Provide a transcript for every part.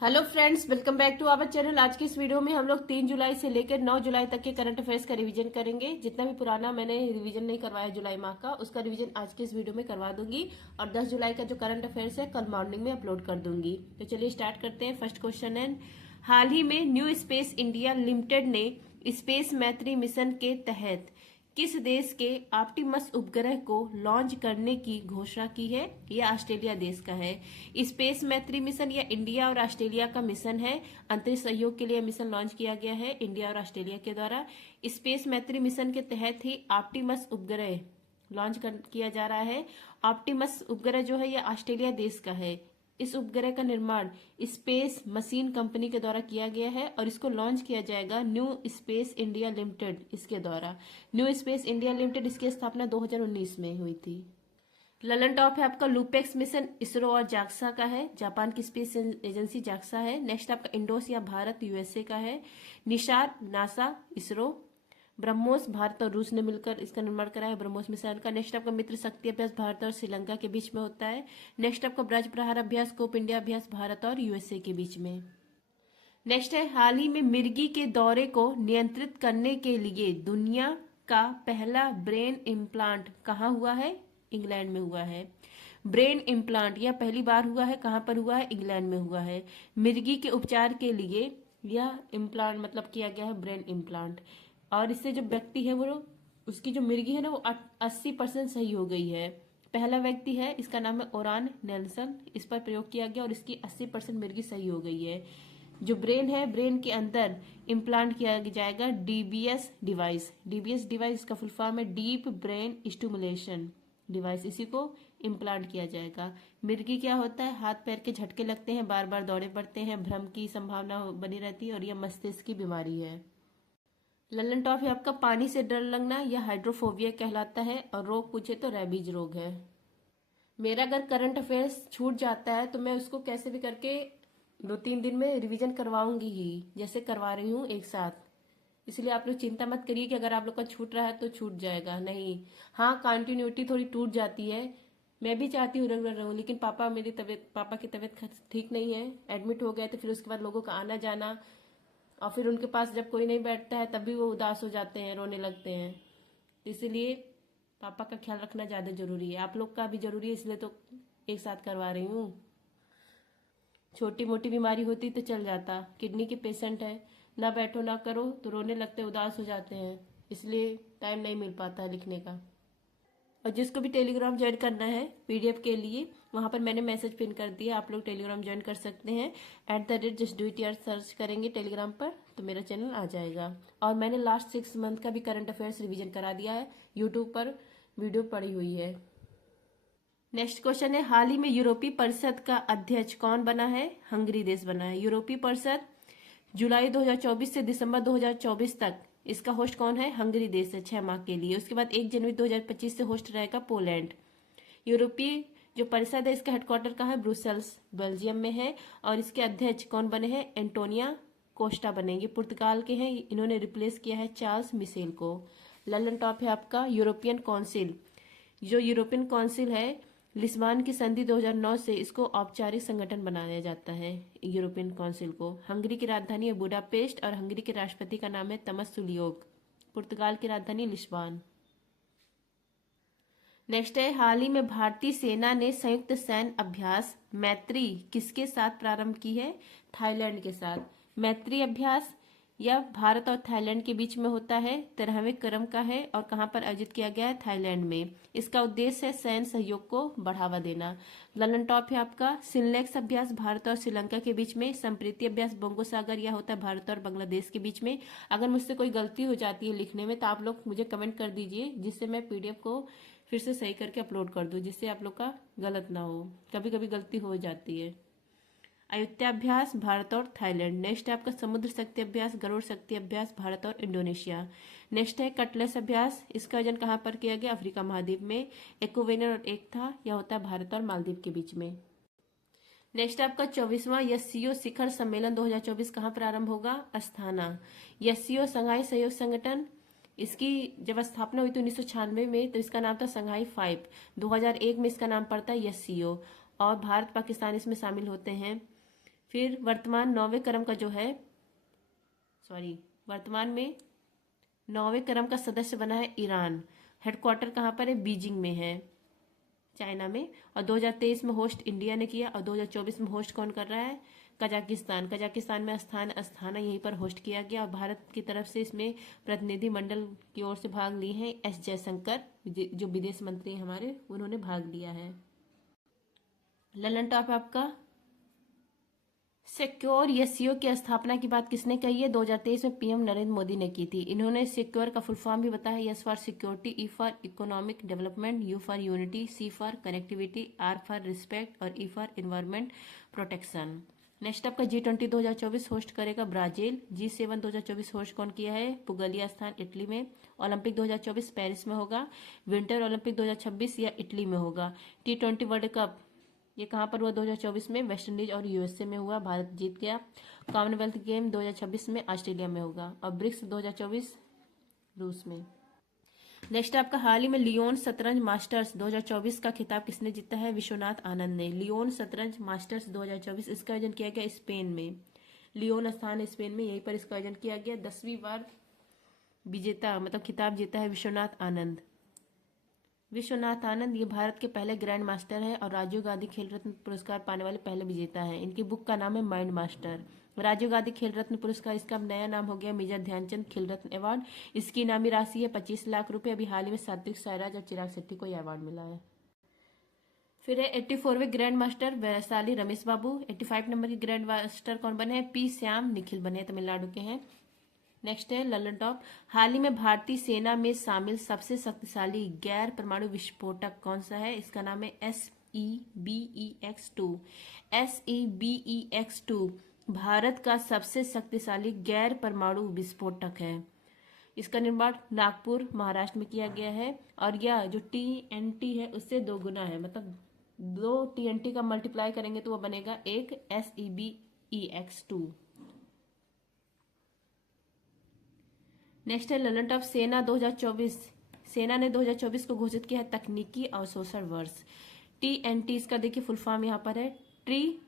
Hello friends, welcome back to our channel. आज की इस वीडियो में हम लोग 3 जुलाई से लेकर 9 जुलाई तक के करंट अफेयर्स का रिवीजन करेंगे। जितना भी पुराना मैंने रिवीजन नहीं करवाया जुलाई माह का, उसका रिवीजन आज के इस वीडियो में करवा दूंगी। और 10 जुलाई का जो करंट अफेयर्स है कल मॉर्निंग में अपलोड कर दूंगी। तो चलिए स्टार्ट करते हैं। फर्स्ट क्वेश्चन है, हाल ही में न्यू स्पेस इंडिया लिमिटेड ने स्पेस मैत्री मिशन के तहत किस देश के ऑप्टिमस उपग्रह को लॉन्च करने की घोषणा की है? यह ऑस्ट्रेलिया देश का है। स्पेस मैत्री मिशन यह इंडिया और ऑस्ट्रेलिया का मिशन है। अंतरिक्ष सहयोग के लिए मिशन लॉन्च किया गया है इंडिया और ऑस्ट्रेलिया के द्वारा। स्पेस मैत्री मिशन के तहत ही ऑप्टिमस उपग्रह लॉन्च किया जा रहा है। ऑप्टिमस उपग्रह जो है यह ऑस्ट्रेलिया देश का है। इस उपग्रह का निर्माण स्पेस मशीन कंपनी के द्वारा किया गया है और इसको लॉन्च किया जाएगा न्यू स्पेस इंडिया लिमिटेड इसके द्वारा। न्यू स्पेस इंडिया लिमिटेड इसकी स्थापना 2019 में हुई थी। ललन टॉप है आपका लूपेक्स मिशन इसरो और जाक्सा का है। जापान की स्पेस एजेंसी जाक्सा है। नेक्स्ट आपका इंडोस या भारत यूएसए का है। निशार नासा इसरो। ब्रह्मोस भारत और रूस ने मिलकर इसका निर्माण करा है ब्रह्मोस मिसाइल का। नेक्स्ट आपका मित्र शक्ति अभ्यास भारत और श्रीलंका के बीच में होता है। नेक्स्ट आपका ब्रज प्रहार अभ्यास कोप इंडिया अभ्यास भारत और यूएसए के बीच में। नेक्स्ट है, हाल ही में मिर्गी के दौरे को नियंत्रित करने के लिए दुनिया का पहला ब्रेन इम्प्लांट कहाँ हुआ है? इंग्लैंड में हुआ है। ब्रेन इम्प्लांट यह पहली बार हुआ है। कहाँ पर हुआ है? इंग्लैंड में हुआ है। मिर्गी के उपचार के लिए यह इम्प्लांट मतलब किया गया है ब्रेन इम्प्लांट। और इससे जो व्यक्ति है वो उसकी जो मिर्गी है ना वो 80% सही हो गई है। पहला व्यक्ति है, इसका नाम है ओरान नेल्सन। इस पर प्रयोग किया गया और इसकी 80% मिर्गी सही हो गई है। जो ब्रेन है, ब्रेन के अंदर इम्प्लांट किया जाएगा डीबीएस डिवाइस। डीबीएस डिवाइस का फुल फॉर्म है डीप ब्रेन स्टिमुलेशन डिवाइस। इसी को इम्प्लांट किया जाएगा। मिर्गी क्या होता है? हाथ पैर के झटके लगते हैं, बार बार दौड़े पड़ते हैं, भ्रम की संभावना बनी रहती है और यह मस्तिष्क की बीमारी है। ललन टॉप है आपका पानी से डर लगना, यह हाइड्रोफोबिया कहलाता है। और रोग पूछे तो रेबीज रोग है। मेरा अगर करंट अफेयर्स छूट जाता है तो मैं उसको कैसे भी करके 2-3 दिन में रिवीजन करवाऊंगी ही, जैसे करवा रही हूँ एक साथ। इसलिए आप लोग चिंता मत करिए कि अगर आप लोग का छूट रहा है तो छूट जाएगा, नहीं। हाँ, कंटिन्यूटी थोड़ी टूट जाती है। मैं भी चाहती हूँ रेगुलर रहूं, लेकिन पापा की तबीयत ठीक नहीं है, एडमिट हो गए। तो फिर उसके बाद लोगों का आना जाना, और फिर उनके पास जब कोई नहीं बैठता है तब भी वो उदास हो जाते हैं, रोने लगते हैं। इसीलिए पापा का ख्याल रखना ज़्यादा जरूरी है, आप लोग का भी जरूरी है, इसलिए तो एक साथ करवा रही हूँ। छोटी मोटी बीमारी होती तो चल जाता, किडनी के पेशेंट है, ना बैठो ना करो तो रोने लगते, उदास हो जाते हैं। इसलिए टाइम नहीं मिल पाता है लिखने का। और जिसको भी टेलीग्राम ज्वाइन करना है पीडीएफ के लिए, वहां पर मैंने मैसेज पिन कर दिया, आप लोग टेलीग्राम ज्वाइन कर सकते हैं। @just do it यार सर्च करेंगे टेलीग्राम पर तो मेरा चैनल आ जाएगा। और मैंने लास्ट 6 मंथ का भी करंट अफेयर्स रिवीजन करा दिया है, यूट्यूब पर वीडियो पड़ी हुई है। नेक्स्ट क्वेश्चन है, हाल ही में यूरोपीय परिषद का अध्यक्ष कौन बना है? हंगरी देश बना है। यूरोपीय परिषद जुलाई 2024 से दिसंबर 2024 तक इसका होस्ट कौन है? हंगरी देश है 6 माह के लिए। उसके बाद 1 जनवरी 2025 से होस्ट रहेगा पोलैंड। यूरोपीय जो परिषद है इसका हेडक्वार्टर कहाँ है? ब्रुसेल्स बेल्जियम में है। और इसके अध्यक्ष कौन बने हैं? एंटोनिया कोस्टा बनेंगे, पुर्तगाल के हैं। इन्होंने रिप्लेस किया है चार्ल्स मिशेल को। ललन टॉप है आपका यूरोपियन काउंसिल। जो यूरोपियन काउंसिल है, लिस्बन की संधि 2009 से इसको औपचारिक संगठन बनाया जाता है यूरोपियन काउंसिल को। हंगरी की राजधानी है बुडापेस्ट और हंगरी के राष्ट्रपति का नाम है तमस सुलियोग। पुर्तगाल की राजधानी लिस्बन। नेक्स्ट है, हाल ही में भारतीय सेना ने संयुक्त सैन्य अभ्यास मैत्री किसके साथ प्रारंभ की है? थाईलैंड के साथ। मैत्री अभ्यास यह भारत और थाईलैंड के बीच में होता है, 13वें क्रम का है और कहां पर आयोजित किया गया है? थाईलैंड में। इसका उद्देश्य है सैन्य सहयोग को बढ़ावा देना। ललन टॉप है आपका सिनलेक्स अभ्यास भारत और श्रीलंका के बीच में। संप्रीति अभ्यास बंगोसागर यह होता है भारत और बांग्लादेश के बीच में। अगर मुझसे कोई गलती हो जाती है लिखने में तो आप लोग मुझे कमेंट कर दीजिए, जिससे मैं पीडीएफ को फिर से सही करके अपलोड कर दूं, जिससे आप लोग का गलत ना हो। कभी कभी गलती हो जाती है। अयुत्या अभ्यास भारत और थाईलैंड। नेक्स्ट है आपका समुद्र शक्ति अभ्यास गरुड़ शक्ति अभ्यास भारत और इंडोनेशिया। नेक्स्ट है कटलेस अभ्यास, इसका आयोजन कहाँ पर किया गया? अफ्रीका महाद्वीप में। एक्वेनर और एक था, यह होता है भारत और मालदीव के बीच में। नेक्स्ट आपका 24वां एससीओ शिखर सम्मेलन 2024 कहाँ प्रारंभ होगा? अस्थाना। एससीओ संघाई सहयोग संगठन, इसकी जब स्थापना हुई थी 1996 में तो इसका नाम था संघाई 5। 2001 में इसका नाम पड़ता है एससीओ। और भारत पाकिस्तान इसमें शामिल होते हैं। फिर वर्तमान में 9वें क्रम का सदस्य बना है ईरान। हेडक्वार्टर कहाँ पर है? बीजिंग में है, चाइना में। और 2023 में होस्ट इंडिया ने किया, और 2024 में होस्ट कौन कर रहा है? कजाकिस्तान में अस्थाना यहीं पर होस्ट किया गया। और भारत की तरफ से इसमें प्रतिनिधि मंडल की ओर से भाग लिए हैं एस जयशंकर, जो विदेश मंत्री हैं हमारे, उन्होंने भाग लिया है। ललन टॉप आपका सिक्योर एससीओ की स्थापना की बात किसने कही है? 2023 में पीएम नरेंद्र मोदी ने की थी। इन्होंने सिक्योर का फुल फॉर्म भी बताया। S for security, E for economic development, U for unity, C for connectivity, R for respect और E for environment protection. Next आपका G20 2024 होस्ट करेगा ब्राजील। G7 2024 होस्ट कौन किया है? पुगलिया स्थान, इटली में। ओलंपिक 2024 पेरिस में होगा। विंटर ओलंपिक 2026 या इटली में होगा। T20 वर्ल्ड कप ये कहाँ पर हुआ? 2024 में वेस्ट इंडीज और यूएसए में हुआ, भारत जीत गया। कॉमनवेल्थ गेम 2026 में ऑस्ट्रेलिया में होगा। और ब्रिक्स 2024 रूस में। नेक्स्ट आपका हाल ही में लियोन शतरंज मास्टर्स 2024 का खिताब किसने जीता है? विश्वनाथ आनंद ने। लियोन शतरंज मास्टर्स 2024 इसका आयोजन किया गया स्पेन में। लियोन स्थान स्पेन में, यहीं पर इसका आयोजन किया गया। 10वीं बार विजेता मतलब खिताब जीता है विश्वनाथ आनंद। विश्वनाथ आनंद ये भारत के पहले ग्रैंड मास्टर हैं और राजीव गांधी खेल रत्न पुरस्कार पाने वाले पहले विजेता हैं। इनकी बुक का नाम है माइंड मास्टर। राजीव गांधी खेल रत्न पुरस्कार, इसका अब नया नाम हो गया मेजर ध्यानचंद खेल रत्न अवार्ड। इसकी इनामी राशि है 25 लाख रुपए। अभी हाल ही में सात्विक साईराज और चिराग शेट्टी को यह अवार्ड मिला है। फिर है 84वें ग्रैंड मास्टर वैशाली रमेश बाबू। 85 नंबर के ग्रैंड मास्टर कौन बने हैं? पी श्याम निखिल बने, तमिलनाडु के हैं। नेक्स्ट है ललन टॉप, हाल ही में भारतीय सेना में शामिल सबसे शक्तिशाली गैर परमाणु विस्फोटक कौन सा है? इसका नाम है SEBEX2। SEBEX2 भारत का सबसे शक्तिशाली गैर परमाणु विस्फोटक है। इसका निर्माण नागपुर महाराष्ट्र में किया गया है। और यह जो TNT है उससे 2 गुना है, मतलब 2 TNT का मल्टीप्लाई करेंगे तो वो बनेगा एक SEBEX2। नेक्स्ट है ललन टॉप सेना 2024। सेना ने 2024 को घोषित किया है तकनीकी अवशोषण वर्ष। TNT इसका देखिए फुल फॉर्म यहाँ पर है ट्री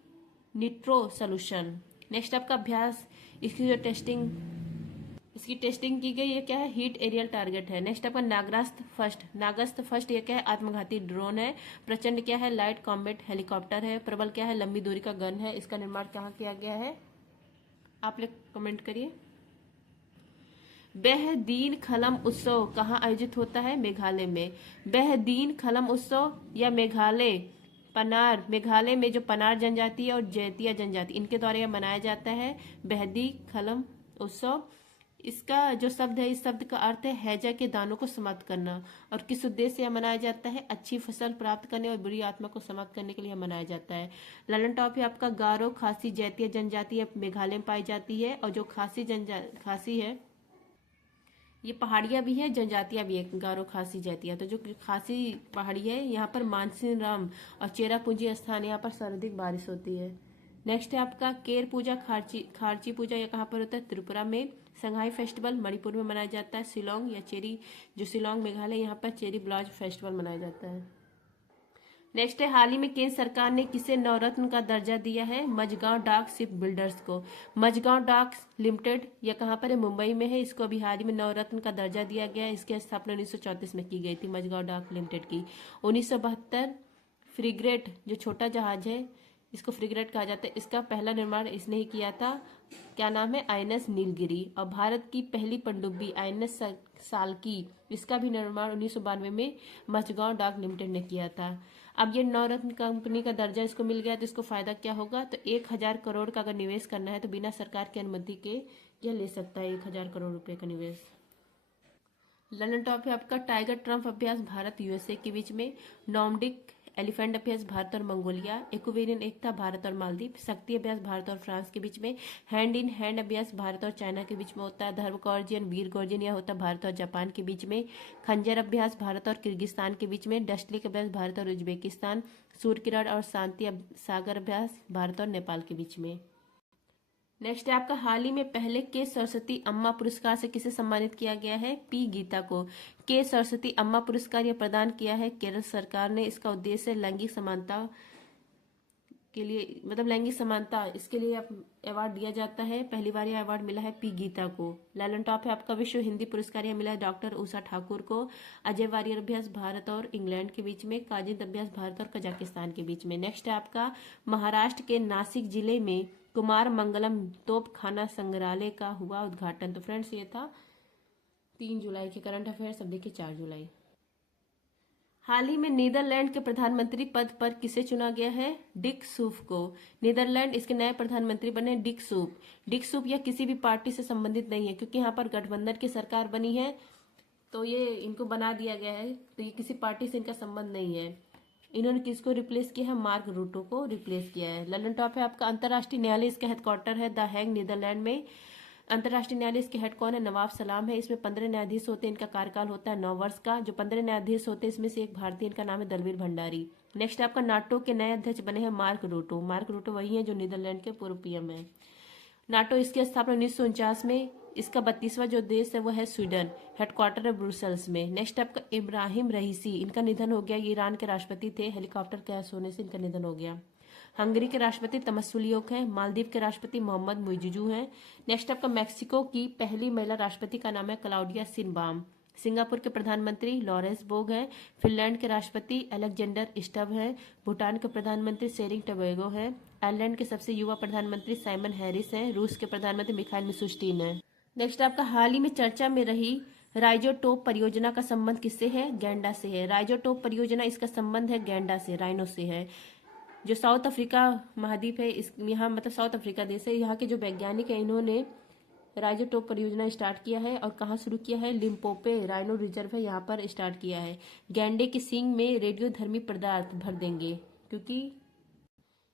निट्रो सोल्यूशन। नेक्स्ट आपका अभ्यास, इसकी टेस्टिंग की गई, ये क्या है? हीट एरियल टारगेट है। नेक्स्ट आपका नागस्थ फर्स्ट ये क्या है? आत्मघाती ड्रोन है। प्रचंड क्या है? लाइट कॉम्बैट हेलीकॉप्टर है। प्रबल क्या है? लंबी दूरी का गन है। इसका निर्माण कहाँ किया गया है? आप लोग कमेंट करिए। बेहदीन खलम उत्सव कहाँ आयोजित होता है? मेघालय में। बेहदीन खलम उत्सव या मेघालय में जो पनार जनजाति और जैतिया जनजाति, इनके द्वारा यह मनाया जाता है बेहदी खलम उत्सव। इसका जो शब्द है, इस शब्द का अर्थ है हैजा के दानों को समाप्त करना। और किस उद्देश्य से यह मनाया जाता है? अच्छी फसल प्राप्त करने और बुरी आत्मा को समाप्त करने के लिए मनाया जाता है। ललन टॉप है आपका गारो खासी जैतिया जनजाति मेघालय में पाई जाती है। और जो खासी है, ये पहाड़ियाँ भी हैं, जनजातियाँ भी है, गारो खासी जातियाँ। तो जो खासी पहाड़ी है, यहाँ पर मानसिन राम और चेरापूंजी स्थान, यहाँ पर सर्वाधिक बारिश होती है। नेक्स्ट है आपका केर पूजा खारची पूजा, यह कहाँ पर होता है? त्रिपुरा में। संघाई फेस्टिवल मणिपुर में मनाया जाता है। शिलोंग या चेरी, जो शिलोंग मेघालय, यहाँ पर चेरी ब्लॉसम फेस्टिवल मनाया जाता है। नेक्स्ट है हाल ही में केंद्र सरकार ने किसे नवरत्न का दर्जा दिया है? मझगांव डाक शिप बिल्डर्स को। मझगांव डाक लिमिटेड यह कहाँ पर है? मुंबई में है। इसको अभी हाल ही में नवरत्न का दर्जा दिया गया है। इसकी स्थापना 1934 में की गई थी मझगांव डाक लिमिटेड की। 1972 फ्रिगेट जो छोटा जहाज है, इसको फ्रिगेट कहा जाता है, इसका पहला निर्माण इसने ही किया था। क्या नाम है? INS नीलगिरी। और भारत की पहली पनडुब्बी INS साल्की, इसका भी निर्माण 1992 में मझगांव डाक लिमिटेड ने किया था। अब ये नवरत्न कंपनी का दर्जा इसको मिल गया तो इसको फायदा क्या होगा? तो 1000 करोड़ का अगर निवेश करना है तो बिना सरकार की अनुमति के यह ले सकता है 1000 करोड़ रुपए का निवेश। ललन टॉप है आपका टाइगर ट्रम्प अभ्यास भारत USA के बीच में। नॉर्डिक एलिफेंट अभ्यास भारत और मंगोलिया। इक्वेरियन एकता भारत और मालदीव। शक्ति अभ्यास भारत और फ्रांस के बीच में। हैंड इन हैंड अभ्यास भारत और चाइना के बीच में होता है। धर्म गॉर्जियन वीर गॉर्जियन यह होता है भारत और जापान के बीच में। खंजर अभ्यास भारत और किर्गिस्तान के बीच में। डस्टलिक अभ्यास भारत और उज्बेकिस्तान। सूर्य किरण और शांति सागर अभ्यास भारत और नेपाल के बीच में। नेक्स्ट है आपका हाल ही में पहले के सरस्वती अम्मा पुरस्कार से किसे सम्मानित किया गया है? P गीता को। के सरस्वती अम्मा पुरस्कार यह प्रदान किया है केरल सरकार ने। इसका उद्देश्य लैंगिक समानता के लिए, मतलब लैंगिक समानता, इसके लिए अवार्ड दिया जाता है। पहली बार यह अवार्ड मिला है पी गीता को। ललन टॉप है आपका विश्व हिंदी पुरस्कार, यह मिला है डॉक्टर उषा ठाकुर को। अजय वारियर अभ्यास भारत और इंग्लैंड के बीच में, काजिंद अभ्यास भारत और कजाकिस्तान के बीच में। नेक्स्ट है आपका महाराष्ट्र के नासिक जिले में कुमार मंगलम तोप खाना संग्रहालय का हुआ उद्घाटन। तो फ्रेंड्स ये था 3 जुलाई के करंट अफेयर्स। अब देखिए 4 जुलाई। हाल ही में नीदरलैंड के प्रधानमंत्री पद पर किसे चुना गया है? डिक सूफ को। नीदरलैंड इसके नए प्रधानमंत्री बने डिक सूफ। डिक सूफ यह किसी भी पार्टी से संबंधित नहीं है, क्योंकि यहाँ पर गठबंधन की सरकार बनी है, तो ये इनको बना दिया गया है, तो ये किसी पार्टी से इनका संबंध नहीं है। इन्होंने किसको रिप्लेस किया है? मार्क रूटो को रिप्लेस किया है। ललन टॉप है आपका अंतर्राष्ट्रीय न्यायालय, इसका हेडक्वार्टर है द हैग नीदरलैंड में। अंतर्राष्ट्रीय न्यायालय इसके हेड कौन है? नवाब सलाम है। इसमें 15 न्यायाधीश होते हैं, इनका कार्यकाल होता है 9 वर्ष का। जो 15 न्यायाधीश होते हैं इसमें से एक भारतीय, इनका नाम है दलवीर भंडारी। नेक्स्ट आपका नाटो के नए अध्यक्ष बने हैं मार्क रूटो। मार्क रूटो वही है जो नीदरलैंड के पूर्व पीएम है। नाटो इसकी स्थापना 1949 में। इसका 32वां जो देश है वो है स्वीडन। हेडक्वार्टर है ब्रुसेल्स में। नेक्स्ट आपका इब्राहिम रईसी, इनका निधन हो गया। ये ईरान के राष्ट्रपति थे, हेलीकॉप्टर क्रैश होने से इनका निधन हो गया। हंगरी के राष्ट्रपति तमस्सुलियोक हैं। मालदीव के राष्ट्रपति मोहम्मद मुइजुजू हैं। नेक्स्ट आपका मैक्सिको की पहली महिला राष्ट्रपति का नाम है क्लाउडिया सिनबाम। सिंगापुर के प्रधानमंत्री लॉरेंस बोग हैं। फिनलैंड के राष्ट्रपति अलेक्जेंडर स्टब हैं। भूटान के प्रधानमंत्री सेरिंग टोबैगो हैं। आयरलैंड के सबसे युवा प्रधानमंत्री साइमन हैरिस हैं। रूस के प्रधानमंत्री मिखाइल मिशुस्टीन हैं। नेक्स्ट आपका हाल ही में चर्चा में रही राइजोटोप परियोजना का संबंध किससे है? गैंडा से है। राइजोटोप परियोजना, इसका संबंध है गैंडा से, राइनो से है। जो साउथ अफ्रीका महाद्वीप है, इस यहाँ मतलब साउथ अफ्रीका देश है, यहाँ के जो वैज्ञानिक हैं इन्होंने राइजोटोप परियोजना स्टार्ट किया है। और कहाँ शुरू किया है? लिम्पोपे राइनो रिजर्व है, यहाँ पर स्टार्ट किया है। गैंडे के सींग में रेडियोधर्मी पदार्थ भर देंगे, क्योंकि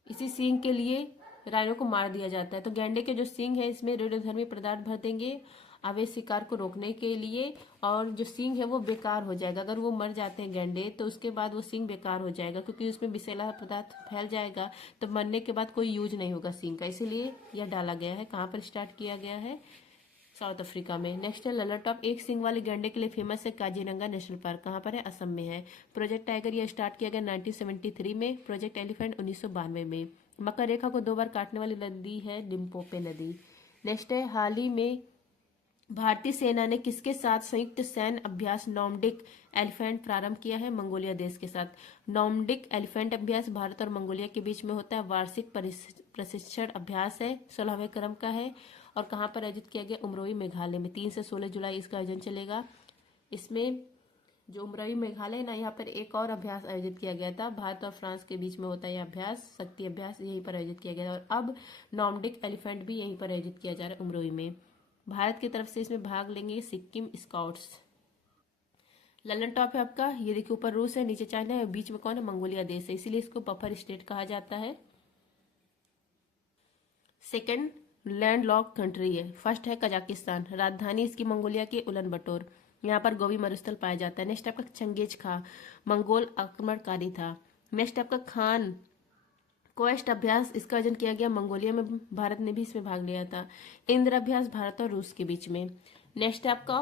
इसी सींग के लिए राइनो को मार दिया जाता है। तो गैंडे के जो सींग है इसमें रेडियोधर्मी पदार्थ भर देंगे अवैध शिकार को रोकने के लिए। और जो सींग है वो बेकार हो जाएगा। अगर वो मर जाते हैं गैंडे तो उसके बाद वो सींग बेकार हो जाएगा, क्योंकि उसमें विषैला पदार्थ फैल जाएगा, तो मरने के बाद कोई यूज नहीं होगा सींग का। इसीलिए यह डाला गया है। कहाँ पर स्टार्ट किया गया है? साउथ अफ्रीका में। नेक्स्ट है ललन टॉप, एक सींग वाले गैंडे के लिए फेमस है काजीरंगा नेशनल पार्क। कहाँ पर है? असम में है। प्रोजेक्ट टाइगर यह स्टार्ट किया गया 1973 में। प्रोजेक्ट एलिफेंट 1992 में। मकर रेखा को 2 बार काटने वाली नदी है लिम्पोपे नदी। नेक्स्ट है हाल ही में भारतीय सेना ने किसके साथ संयुक्त सैन्य अभ्यास नॉर्डिक एलिफेंट प्रारंभ किया है? मंगोलिया देश के साथ। नॉर्डिक एलिफेंट अभ्यास भारत और मंगोलिया के बीच में होता है। वार्षिक प्रशिक्षण अभ्यास है, 16वें क्रम का है। और कहाँ पर आयोजित किया गया? उमरोई मेघालय में। 3 से 16 जुलाई इसका आयोजन चलेगा। इसमें जो उमरोई मेघालय ना, यहाँ पर एक और अभ्यास आयोजित किया गया था। भारत और फ्रांस के बीच में होता है यह अभ्यास, शक्ति अभ्यास, यहीं पर आयोजित किया गया था। और अब नॉर्डिक एलिफेंट भी यहीं पर आयोजित किया जा रहा है उमरोई में। भारत की तरफ से इसमें भाग लेंगे सिक्किम स्काउट्स। ललन टॉप है आपका, ये देखिए ऊपर रूस है, नीचे चाइना है, बीच में कौन है? मंगोलिया देश है, इसीलिए इसको बफर स्टेट कहा जाता है। सेकंड लैंड लॉक कंट्री है। फर्स्ट है कजाकिस्तान, राजधानी इसकी मंगोलिया की उलानबटोर। यहाँ पर गोबी मरुस्थल पाया जाता है। नेक्स्ट आपका चंगेज खां, मंगोल आक्रमणकारी था। नेक्स्ट आपका खान क्वेस्ट अभ्यास, इसका आयोजन किया गया मंगोलिया में, भारत ने भी इसमें भाग लिया था। इंद्र अभ्यास भारत और रूस के बीच में। नेक्स्ट आपका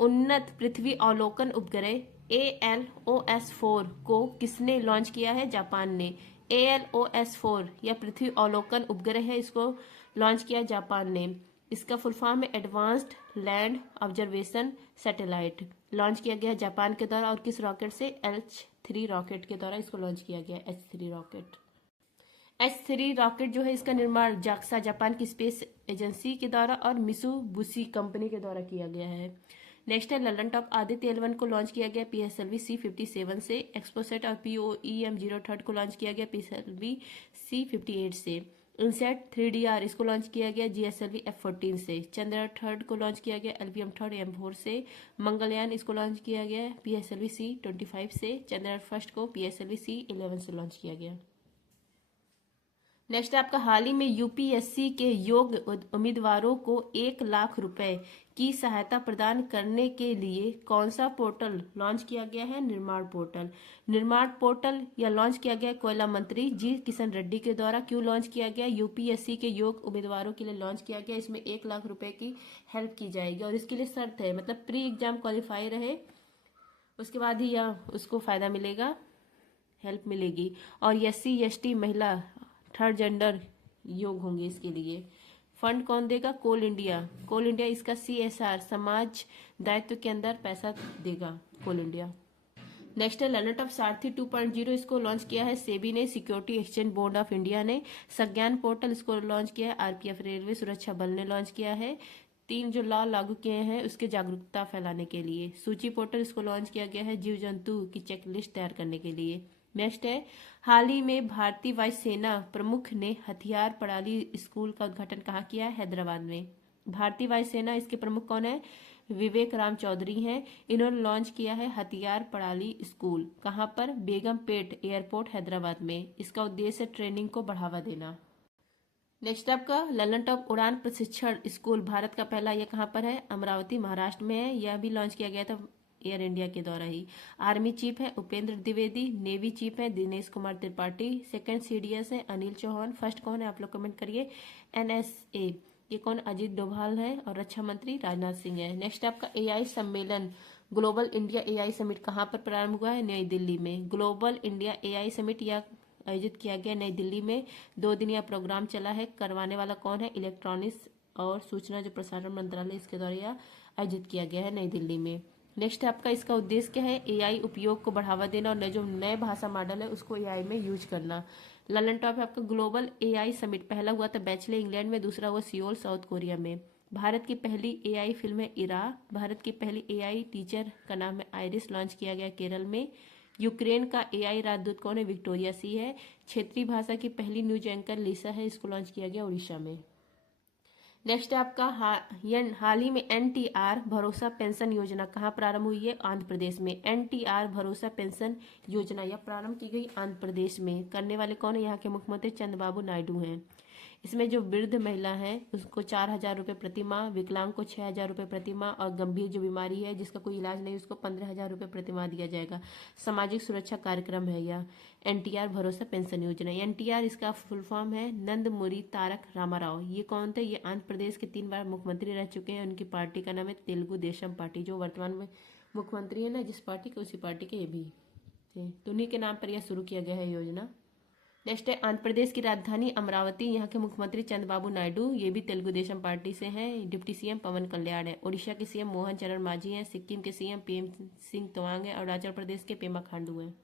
उन्नत पृथ्वी अवलोकन उपग्रह ALOS-4 को किसने लॉन्च किया है? जापान ने। ALOS-4 या पृथ्वी अवलोकन उपग्रह है, इसको लॉन्च किया जापान ने। इसका फुल फॉर्म है advanced land observation satellite. Launch किया गया जापान के द्वारा। और किस रॉकेट से? H3 रॉकेट के द्वारा इसको लॉन्च किया गया। H3 rocket. H3 रॉकेट जो है इसका निर्माण जाक्सा जापान की स्पेस एजेंसी के द्वारा और मित्सुबिशी कंपनी के द्वारा किया गया है। नेक्स्ट है ललन टॉप, आदित्य L1 को लॉन्च किया गया PSLV C57 से। एक्सपोसेट और POEM-03 को लॉन्च किया गया PSLV C58 से। इनसेट 3DR इसको लॉन्च किया गया GSLV F14 से। चंद्रयान 3 को लॉन्च किया गया LVM-3 M4 से। मंगलयान इसको लॉन्च किया गया PSLV C25 से। चंद्रयान 1 को PSLV C11 से लॉन्च किया गया। नेक्स्ट आपका हाल ही में यूपीएससी के योग्य उम्मीदवारों को 1 लाख रुपए की सहायता प्रदान करने के लिए कौन सा पोर्टल लॉन्च किया गया है? निर्माण पोर्टल। निर्माण पोर्टल या लॉन्च किया गया कोयला मंत्री जी किशन रेड्डी के द्वारा। क्यों लॉन्च किया गया? यूपीएससी के योग्य उम्मीदवारों के लिए लॉन्च किया गया। इसमें 1 लाख रुपए की हेल्प की जाएगी और इसके लिए शर्त है, मतलब प्री एग्जाम क्वालिफाई रहे, उसके बाद ही यह उसको फायदा मिलेगा, हेल्प मिलेगी। और SC ST महिला थर्ड जेंडर योग होंगे इसके लिए। फंड कौन देगा? कोल इंडिया। कोल इंडिया इसका CSR समाज दायित्व के अंदर पैसा देगा कोल इंडिया। नेक्स्ट है लर्नट ऑफ सारथी 2.0, इसको लॉन्च किया है सेबी ने, security exchange board of India ने। संज्ञान पोर्टल इसको लॉन्च किया है RPF रेलवे सुरक्षा बल ने लॉन्च किया है। 3 जो लॉ लागू किए हैं उसके जागरूकता फैलाने के लिए। सूची पोर्टल इसको लॉन्च किया गया है जीव जंतु की चेकलिस्ट तैयार करने के लिए। नेक्स्ट है हाल ही में भारतीय वायुसेना प्रमुख ने हथियार प्रणाली स्कूल का उद्घाटन कहाँ किया है? हैदराबाद में। भारतीय वायुसेना इसके प्रमुख कौन है? विवेक राम चौधरी हैं। इन्होंने लॉन्च किया है हथियार प्रणाली स्कूल। कहाँ पर? बेगमपेट एयरपोर्ट हैदराबाद में। इसका उद्देश्य ट्रेनिंग को बढ़ावा देना। नेक्स्ट आपका ललन टॉप उड़ान प्रशिक्षण स्कूल भारत का पहला, यह कहाँ पर है? अमरावती महाराष्ट्र में है। यह भी लॉन्च किया गया था एयर इंडिया के द्वारा ही। आर्मी चीफ है उपेंद्र द्विवेदी, नेवी चीफ है दिनेश कुमार त्रिपाठी, सेकंड CDS है अनिल चौहान, फर्स्ट कौन है आप लोग कमेंट करिए। NSA ये कौन? अजीत डोभाल है। और रक्षा मंत्री राजनाथ सिंह है। नेक्स्ट आपका AI सम्मेलन ग्लोबल इंडिया AI समिट कहाँ पर प्रारंभ हुआ है? नई दिल्ली में। ग्लोबल इंडिया AI समिट यह आयोजित किया गया नई दिल्ली में। 2 दिन यह प्रोग्राम चला है। करवाने वाला कौन है? इलेक्ट्रॉनिक्स और सूचना जो प्रसारण मंत्रालय इसके द्वारा यह आयोजित किया गया है नई दिल्ली में। नेक्स्ट आपका इसका उद्देश्य क्या है? AI उपयोग को बढ़ावा देना और जो नए भाषा मॉडल है उसको AI में यूज करना। ललन टॉप है आपका ग्लोबल AI समिट पहला हुआ था बैचले इंग्लैंड में, दूसरा हुआ सियोल साउथ कोरिया में। भारत की पहली AI फिल्म है इरा। भारत की पहली AI टीचर का नाम है आइरिस, लॉन्च किया गया केरल में। यूक्रेन का AI राजदूत कौन है? विक्टोरिया सी है। क्षेत्रीय भाषा की पहली न्यूज एंकर लिसा है, इसको लॉन्च किया गया उड़ीसा में। नेक्स्ट है आपका हाल ही में NTR भरोसा पेंशन योजना कहाँ प्रारंभ हुई है? आंध्र प्रदेश में। NTR भरोसा पेंशन योजना यह प्रारंभ की गई आंध्र प्रदेश में। करने वाले कौन है? यहाँ के मुख्यमंत्री चंद्रबाबू नायडू हैं। इसमें जो वृद्ध महिला है उसको 4,000 रुपये प्रति माह, विकलांग को 6,000 रुपये प्रति माह और गंभीर जो बीमारी है जिसका कोई इलाज नहीं उसको 15,000 रुपये प्रति माह दिया जाएगा। सामाजिक सुरक्षा कार्यक्रम है यह NTR भरोसा पेंशन योजना। NTR इसका फुल फॉर्म है नंदमुरी तारक रामाराव। ये कौन थे? ये आंध्र प्रदेश के 3 बार मुख्यमंत्री रह चुके हैं। उनकी पार्टी का नाम है तेलुगु देशम पार्टी। जो वर्तमान में मुख्यमंत्री है ना जिस पार्टी के, उसी पार्टी के ये भी थे। तो उन्हीं के नाम पर यह शुरू किया गया है योजना। नेक्स्ट है आंध्र प्रदेश की राजधानी अमरावती। यहाँ के मुख्यमंत्री चंद्रबाबू नायडू, ये भी तेलुगु देशम पार्टी से हैं। डिप्टी CM पवन कल्याण है। उड़ीसा के CM मोहन चरण मांझी हैं। सिक्किम के CM PM सिंह तवांग है। और अरुणाचल प्रदेश के पेमा खांडू हैं।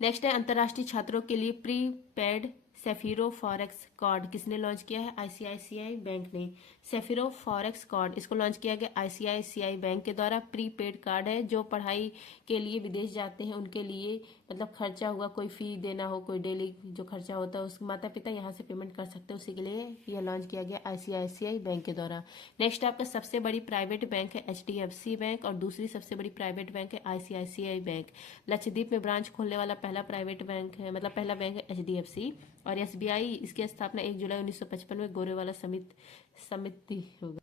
नेक्स्ट है अंतर्राष्ट्रीय छात्रों के लिए प्री पेड सेफिरो फॉरेक्स कार्ड किसने लॉन्च किया है? ICICI बैंक ने। सेफिरो फॉरेक्स कार्ड इसको लॉन्च किया गया ICICI बैंक के द्वारा। प्री पेड कार्ड है जो पढ़ाई के लिए विदेश जाते हैं उनके लिए, मतलब खर्चा हुआ, कोई फी देना हो, कोई डेली जो खर्चा होता है उसके माता पिता यहाँ से पेमेंट कर सकते हैं, उसी के लिए यह लॉन्च किया गया ICICI बैंक के द्वारा। नेक्स्ट आपका सबसे बड़ी प्राइवेट बैंक है HDFC बैंक और दूसरी सबसे बड़ी प्राइवेट बैंक है ICICI बैंक। लक्षद्वीप में ब्रांच खोलने वाला पहला प्राइवेट बैंक है, मतलब पहला बैंक है HDFC। और SBI इसकी स्थापना 1 जुलाई 1955 में गोरेवाला समिति होगा।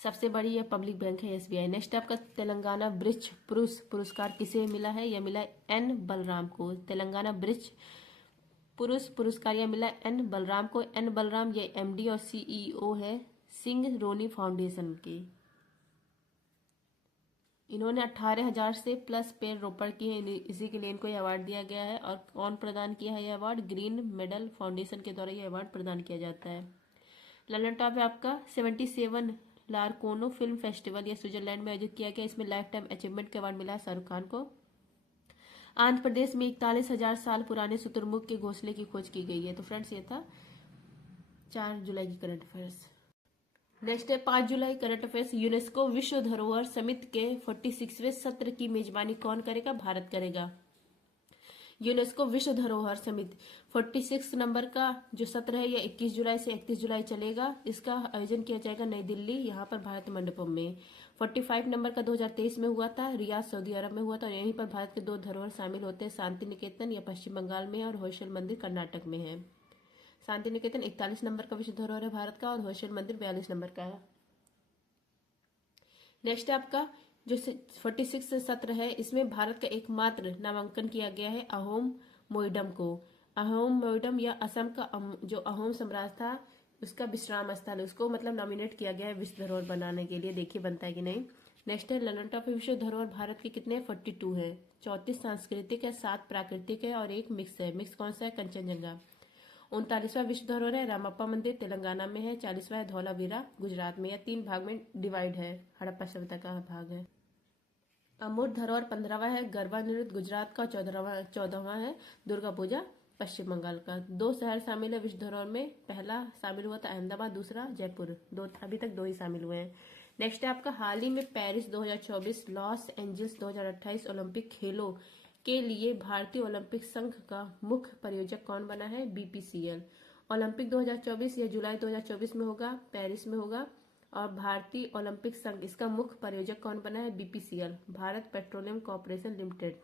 सबसे बड़ी यह पब्लिक बैंक है SBI। नेक्स्ट आपका तेलंगाना वृक्ष पुरुष पुरस्कार किसे मिला है? यह मिला N बलराम को। तेलंगाना वृक्ष पुरुष पुरस्कार यह मिला N बलराम को। N बलराम ये MD और CEO है सिंह रोनी फाउंडेशन के। इन्होंने 18,000 से प्लस पेड़ रोपण किए, इसी के लिए इनको यह अवार्ड दिया गया है। और कौन प्रदान किया है यह अवार्ड? ग्रीन मेडल फाउंडेशन के द्वारा यह अवार्ड प्रदान किया जाता है। ललन टॉप है आपका 77 लारकोनो फिल्म फेस्टिवल, यह स्विट्जरलैंड में आयोजित किया गया। इसमें लाइफ टाइम अचीवमेंट के अवार्ड मिला है शाहरुख खान को। आंध्र प्रदेश में 41,000 साल पुराने शुतुरमुर्ग के घोंसले की खोज की गई है। तो फ्रेंड्स ये था 4 जुलाई की करंट अफेयर्स। नेक्स्ट है 5 जुलाई करंट अफेयर्स। यूनेस्को विश्व धरोहर समिति के 46वें सत्र की मेजबानी कौन करेगा? भारत करेगा। यूनेस्को विश्व धरोहर समिति 46 नंबर का जो सत्र है यह 21 जुलाई से 31 जुलाई चलेगा। इसका आयोजन किया जाएगा नई दिल्ली, यहाँ पर भारत मंडपम में। 45 नंबर का 2023 में हुआ था, रियाद सऊदी अरब में हुआ था। और यहीं पर भारत के 2 धरोहर शामिल होते हैं, शांति निकेतन, यह पश्चिम बंगाल में है, और होयसल मंदिर कर्नाटक में है। शांति निकेतन 41 नंबर का विश्व धरोहर है भारत का, और होयसल मंदिर 42 नंबर का है। नेक्स्ट आपका जो 46 सत्र है इसमें भारत का एकमात्र नामांकन किया गया है अहोम मोइडम को। अहोम मोइडम या असम का जो अहोम साम्राज्य था उसका विश्राम स्थल है, उसको मतलब नॉमिनेट किया गया है विश्व धरोहर बनाने के लिए। देखिए बनता है कि नहीं। नेक्स्ट है ललन टॉप विश्व धरोहर भारत के कितने? 42 है। 34 सांस्कृतिक है, 7 प्राकृतिक है और 1 मिक्स है। मिक्स कौन सा है? कंचनजंगा। 39वां विश्व धरोहर है रामप्पा मंदिर, तेलंगाना में है। 40वां है धौलावीरा, गुजरात में। यह 3 भाग में डिवाइड है, हड़प्पा सभ्यता का भाग है। अमूर्त धरोहर 15वां है गरबा नृत्य, गुजरात का। 14वां है दुर्गा पूजा, पश्चिम बंगाल का। 2 शहर शामिल है विश्व धरोहर में। पहला शामिल हुआ था अहमदाबाद, दूसरा जयपुर। अभी तक 2 ही शामिल हुए हैं। नेक्स्ट है आपका हाल ही में पेरिस 2024, लॉस एंजल्स 2028 ओलंपिक खेलों के लिए भारतीय ओलंपिक संघ का मुख्य प्रायोजक कौन बना है? बीपीसीएल। ओलंपिक 2024 यह जुलाई 2024 में होगा, पेरिस में होगा। और भारतीय ओलंपिक संघ इसका मुख्य प्रायोजक कौन बना है? BPCL, Bharat petroleum corporation limited.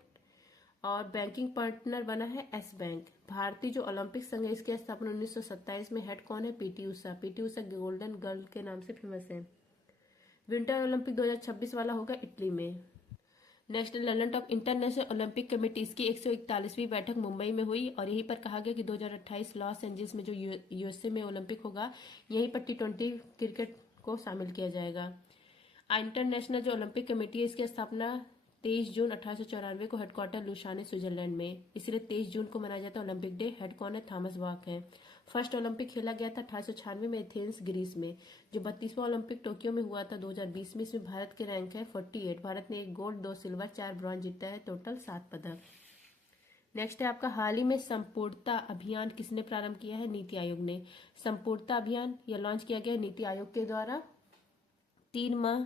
और बैंकिंग पार्टनर बना है एस बैंक। भारतीय जो ओलंपिक संघ है इसकी स्थापना 1927 में। हेड कौन है? PT Usha. PT Usha golden girl के नाम से फेमस है। विंटर ओलंपिक 2026 वाला होगा इटली में। Next London top international Olympic committee, इसकी 141वीं बैठक मुंबई में हुई और यहीं पर कहा गया कि 2028 लॉस एंजल्स में जो यूएसए में ओलंपिक होगा यहीं पर T20 क्रिकेट को शामिल किया जाएगा। इंटरनेशनल जो ओलंपिक कमेटी है इसकी स्थापना 23 जून 1894 को, हेडक्वार्टर लुसाने स्विट्जरलैंड में। इसलिए 23 जून को मनाया जाता है ओलंपिक डे। हेड कौन है? थॉमस बाक है। फर्स्ट ओलंपिक खेला गया था 1896 में एथेंस, ग्रीस में। जो 32वां ओलंपिक टोक्यो में हुआ था 2020 में, इसमें भारत के रैंक है 48। भारत ने 1 गोल्ड 2 सिल्वर 4 ब्रॉन्ज जीता है, टोटल 7 पदक। नेक्स्ट है आपका हाल ही में संपूर्णता अभियान किसने प्रारंभ किया है? नीति आयोग ने। संपूर्णता अभियान यह लॉन्च किया गया नीति आयोग के द्वारा। 3 माह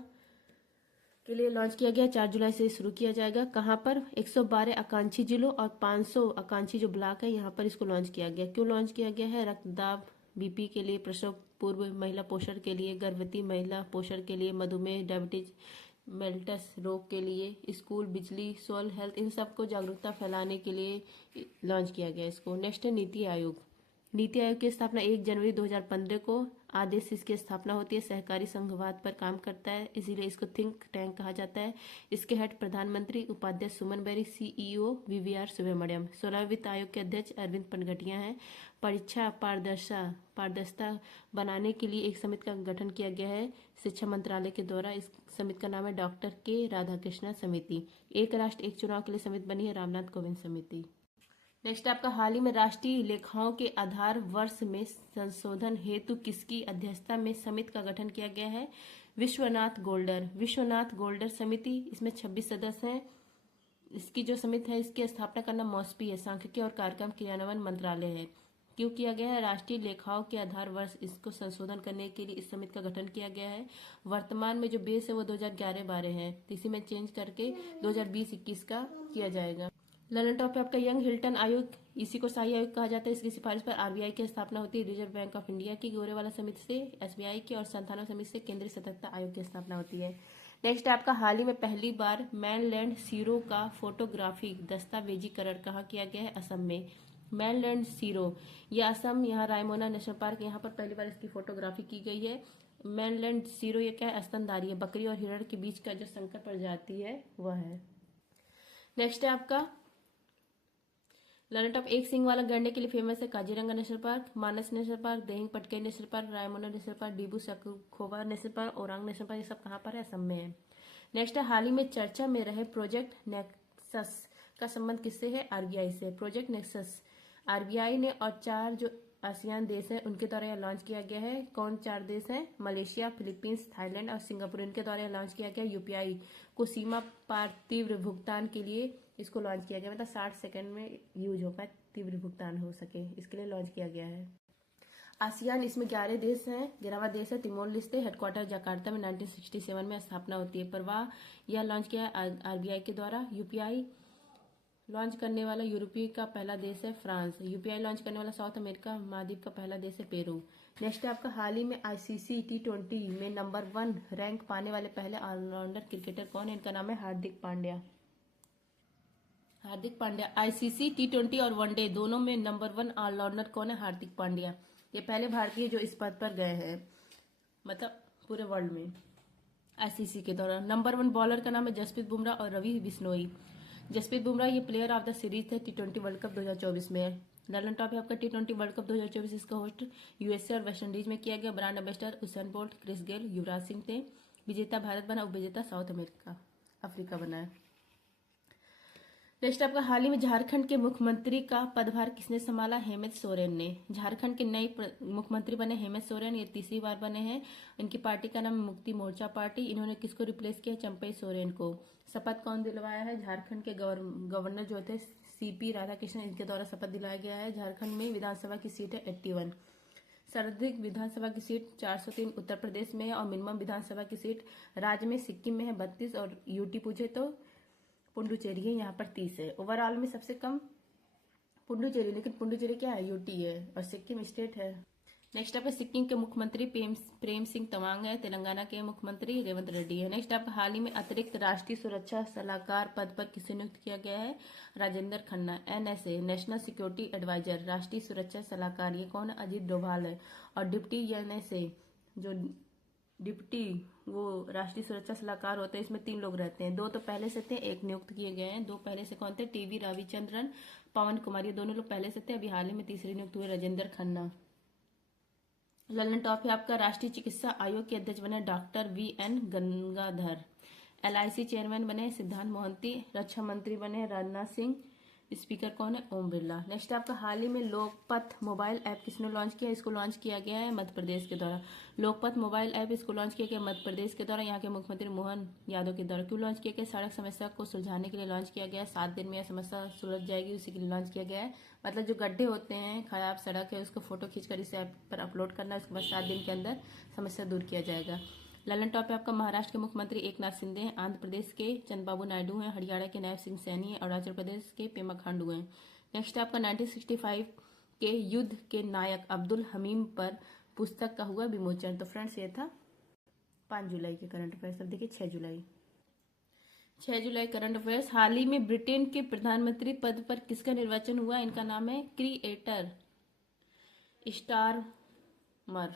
के लिए लॉन्च किया गया, 4 जुलाई से शुरू किया जाएगा। कहाँ पर? 112 आकांक्षी जिलों और 500 आकांक्षी जो ब्लॉक है यहाँ पर इसको लॉन्च किया गया। क्यों लॉन्च किया गया है? रक्तदाब, बीपी के लिए, प्रसव पूर्व महिला पोषण के लिए, गर्भवती महिला पोषण के लिए, मधुमेह, डायबिटीज मेल्टस रोग के लिए, स्कूल, बिजली, सोल हेल्थ, इन सबको जागरूकता फैलाने के लिए लॉन्च किया गया इसको। नेक्स्ट है नीति आयोग। नीति आयोग की स्थापना 1 जनवरी 2015 को आदेश से इसकी स्थापना होती है। सहकारी संघवाद पर काम करता है, इसीलिए इसको थिंक टैंक कहा जाता है। इसके हेड प्रधानमंत्री, उपाध्यक्ष सुमन बेरी, सीईओ वीवीआर सुब्रमण्यम। 16वें वित्त आयोग के अध्यक्ष अरविंद पनघटिया हैं। परीक्षा पारदर्शिता बनाने के लिए एक समिति का गठन किया गया है शिक्षा मंत्रालय के द्वारा। इस समिति का नाम है डॉक्टर के राधाकृष्णन समिति। एक राष्ट्र एक चुनाव के लिए समिति बनी है रामनाथ कोविंद समिति। नेक्स्ट आपका हाल ही में राष्ट्रीय लेखाओं के आधार वर्ष में संशोधन हेतु किसकी अध्यक्षता में समिति का गठन किया गया है? विश्वनाथ गोल्डर समिति। इसमें 26 सदस्य हैं। इसकी जो समिति है इसकी स्थापना का नाम मॉस्पी है, सांख्यिकी और कार्यक्रम क्रियान्वयन मंत्रालय है। क्यों किया गया है? राष्ट्रीय लेखाओं के आधार वर्ष इसको संशोधन करने के लिए इस समिति का गठन किया गया है। वर्तमान में जो बेस है वो 2011-12 है, तो इसी में चेंज करके 2020-21 का किया जाएगा। लंदन टॉप पे आपका यंग हिल्टन आयोग, इसी को शाही आयोग कहा जाता है। इसकी सिफारिश पर आरबीआई की स्थापना होती है। रिजर्व बैंक ऑफ इंडिया की गोरेवाला समिति से एसबीआई की और संस्थानों समिति से केंद्रीय सतर्कता आयोग की स्थापना होती है। नेक्स्ट आपका हाल ही में पहली बार मैनलैंड सीरो का फोटोग्राफिक दस्तावेजीकरण कहाँ किया गया है? असम में। मैनलैंड सीरो यह असम, यहाँ रायमोना नेशनल पार्क, यहाँ पर पहली बार इसकी फोटोग्राफी की गई है। मैनलैंड सीरो ये क्या है? स्तनधारी है। बकरी और हिरण के बीच का जो संकर प्रजाति है वह है। नेक्स्ट है आपका लंदन टॉप एक सिंग वाला गैंडे के लिए फेमस है Kaziranga national park, Manas national park, Dehing Patkai national park, Raimona national park, Dibru Saikhowa national park, Orang national park, ये सब कहाँ पर है? असम में है। नेक्स्ट है हाल ही में चर्चा में रहे प्रोजेक्ट नेक्सस का संबंध किससे है? आरबीआई से। प्रोजेक्ट नेक्सस आरबीआई ने और 4 जो आसियान देश हैं उनके द्वारा यह लॉन्च किया गया है। कौन 4 देश हैं? मलेशिया, फिलीपींस, थाईलैंड और सिंगापुर। इनके द्वारा यह लॉन्च किया गया। यूपीआई को सीमा पार तीव्र भुगतान के लिए इसको लॉन्च किया गया, मतलब 60 सेकंड में यूज हो पाए, तीव्र भुगतान हो सके, इसके लिए लॉन्च किया गया है। आसियान इसमें 11 देश हैं। 11वां देश है तिमोर लेस्ते। हेडक्वार्टर जकार्ता में 1967 में स्थापना होती है। प्रवाह यह लॉन्च किया है आरबीआई के द्वारा। यूपीआई लॉन्च करने वाला यूरोपीय का पहला देश है फ्रांस। यूपीआई लॉन्च करने वाला साउथ अमेरिका महाद्वीप का पहला देश है पेरू। नेक्स्ट है आपका हाल ही में आईसीसी T20 में नंबर 1 रैंक पाने वाले पहले ऑलराउंडर क्रिकेटर कौन है? इनका नाम है हार्दिक पांड्या। आईसीसी T20 और वनडे दोनों में नंबर 1 ऑलराउंडर कौन है? हार्दिक पांड्या। ये पहले भारतीय जो इस पद पर गए हैं, मतलब पूरे वर्ल्ड में आईसीसी के दौरान। नंबर 1 बॉलर का नाम है जसप्रीत बुमराह और रवि बिश्नोई। जसप्रीत बुमराह ये प्लेयर ऑफ द सीरीज है T20 वर्ल्ड कप 2024 में। लंदन टॉप है आपका T20 वर्ल्ड कप 2024, इसका होस्ट यूएसए और वेस्टइंडीज में किया गया। Brand ambassador Usain Bolt, Chris Gayle, Yuvraj Singh थे। विजेता भारत बना, उपविजेता साउथ अफ्रीका बना है। नेक्स्ट आपका हाल ही में झारखंड के मुख्यमंत्री का पदभार किसने संभाला? हेमंत सोरेन ने। झारखंड के नए मुख्यमंत्री बने हेमंत सोरेन, ये तीसरी बार बने हैं। इनकी पार्टी का नाम मुक्ति मोर्चा पार्टी। इन्होंने किसको रिप्लेस किया? चंपई सोरेन को। शपथ कौन दिलवाया है? झारखंड के गवर्नर जो थे सीपी राधाकृष्णन, इनके द्वारा शपथ दिलाया गया है। झारखंड में विधानसभा की सीट है 81। सर्वाधिक विधानसभा की सीट 403 उत्तर प्रदेश में है और मिनिमम विधानसभा की सीट राज्य में सिक्किम में है 32 और यूटी पूछे तो पुडुचेरी है, यहाँ पर 30 है। ओवरऑल में सबसे कम पुडुचेरी, लेकिन पुडुचेरी क्या है? यूटी है और सिक्किम स्टेट है। नेक्स्ट आपका सिक्किम के मुख्यमंत्री प्रेम सिंह तमांग है। तेलंगाना के मुख्यमंत्री रेवंत रेड्डी है। नेक्स्ट आपका हाल ही में अतिरिक्त राष्ट्रीय सुरक्षा सलाहकार पद पर किसे नियुक्त किया गया है? Rajendra Khanna. NSA national security adviser, राष्ट्रीय सुरक्षा सलाहकार, ये कौन है? अजीत डोभाल है। और डिप्टी एनएसए जो डिप्टी वो राष्ट्रीय सुरक्षा सलाहकार होते हैं, इसमें 3 लोग रहते हैं। 2 तो पहले से थे, 1 नियुक्त किए गए हैं। 2 पहले से कौन थे? टीवी रविचंद्रन, पवन कुमार, ये दोनों लोग पहले से थे। अभी हाल ही में तीसरे नियुक्त हुए राजेंद्र खन्ना। ललन टॉप है आपका राष्ट्रीय चिकित्सा आयोग के अध्यक्ष बने doctor VN Gangadhar. LIC chairman बने सिद्धांत मोहंती। रक्षा मंत्री बने राजनाथ सिंह। स्पीकर कौन है? ओम बिरला। नेक्स्ट आपका हाल ही में लोकपथ मोबाइल ऐप किसने लॉन्च किया? इसको लॉन्च किया गया है मध्य प्रदेश के द्वारा। लोकपथ मोबाइल ऐप इसको लॉन्च किया गया मध्य प्रदेश के द्वारा, यहाँ के मुख्यमंत्री मोहन यादव के द्वारा। क्यों लॉन्च किया गया? सड़क समस्या को सुलझाने के लिए लॉन्च किया गया। 7 दिन में यह समस्या सुलझ जाएगी, उसी के लिए लॉन्च किया गया है। मतलब जो गड्ढे होते हैं, खराब सड़क है, उसको फोटो खींचकर इस ऐप पर अपलोड करना है, उसके बाद 7 दिन के अंदर समस्या दूर किया जाएगा। ललन टॉप है आपका महाराष्ट्र के मुख्यमंत्री एकनाथ शिंदे हैं। आंध्र प्रदेश के चंद्रबाबू नायडू हैं। हरियाणा के नायब सिंह सैनी हैं। अरुणाचल प्रदेश के पेमा खांडू हैं। नेक्स्ट आपका 1965 के युद्ध के नायक अब्दुल हमीम पर पुस्तक का हुआ विमोचन। तो फ्रेंड्स ये था 5 जुलाई के करंट अफेयर्स। अब देखिए 6 जुलाई करंट अफेयर्स। हाल ही में ब्रिटेन के प्रधानमंत्री पद पर किसका निर्वाचन हुआ? इनका नाम है क्रिएटर स्टारमर।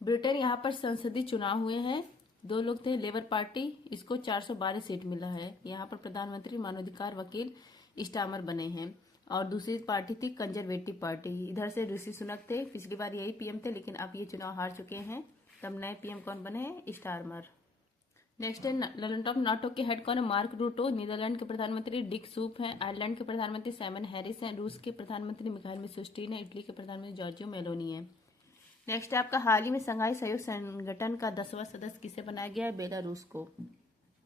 ब्रिटेन यहाँ पर संसदीय चुनाव हुए हैं। 2 लोग थे। लेबर पार्टी, इसको 412 सीट मिला है। यहाँ पर प्रधानमंत्री मानवाधिकार वकील स्टामर बने हैं। और दूसरी पार्टी थी कंजर्वेटिव पार्टी। इधर से ऋषि सुनक थे, पिछली बार यही पीएम थे, लेकिन अब ये चुनाव हार चुके हैं। तब नए पीएम कौन बने हैं? स्टारमर। नेक्स्ट है ललन टॉप नाटो के हेड कौन है? मार्क रूटो। नीदरलैंड के प्रधानमंत्री डिक सूप हैं। आयरलैंड के प्रधानमंत्री साइमन हैरिस हैं। रूस के प्रधानमंत्री मिखाइल मिशुस्टिन है। इटली के प्रधानमंत्री जॉर्जियो मेलोनी है। नेक्स्ट है आपका हाल ही में संघाई सहयोग संगठन का 10वां सदस्य किसे बनाया गया है? बेलारूस को।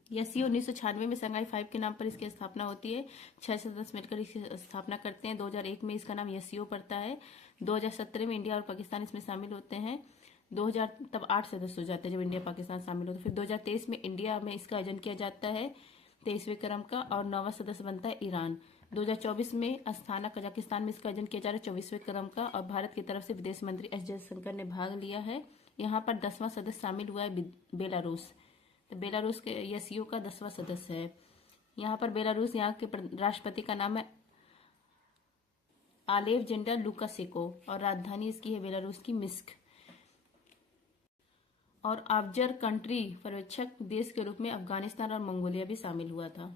यसी 1996 में संघाई 5 के नाम पर इसकी स्थापना होती है। 6 सदस्य मिलकर इसकी स्थापना करते हैं। 2001 में इसका नाम यसीओ पड़ता है। 2017 में इंडिया और पाकिस्तान इसमें शामिल होते हैं। 2000 तब 8 सदस्य हो जाते हैं जब इंडिया पाकिस्तान शामिल होते हैं। फिर 2023 में इंडिया में इसका आयोजन किया जाता है 23वें क्रम का, और 9वां सदस्य बनता है ईरान। 2024 में अस्थाना कजाकिस्तान में इसका आयोजन किया जा रहा है 24वें क्रम का, और भारत की तरफ से विदेश मंत्री एस जयशंकर ने भाग लिया है। यहाँ पर 10वां सदस्य शामिल हुआ है बेलारूस। तो बेलारूस के यसीओ का 10वां सदस्य है। यहाँ पर बेलारूस, यहाँ के राष्ट्रपति का नाम है अलेक्जेंडर लुकाशेंको और राजधानी इसकी है बेलारूस की मिन्स्क। और ऑब्जर्वर कंट्री पर्यवेक्षक देश के रूप में अफगानिस्तान और मंगोलिया भी शामिल हुआ था।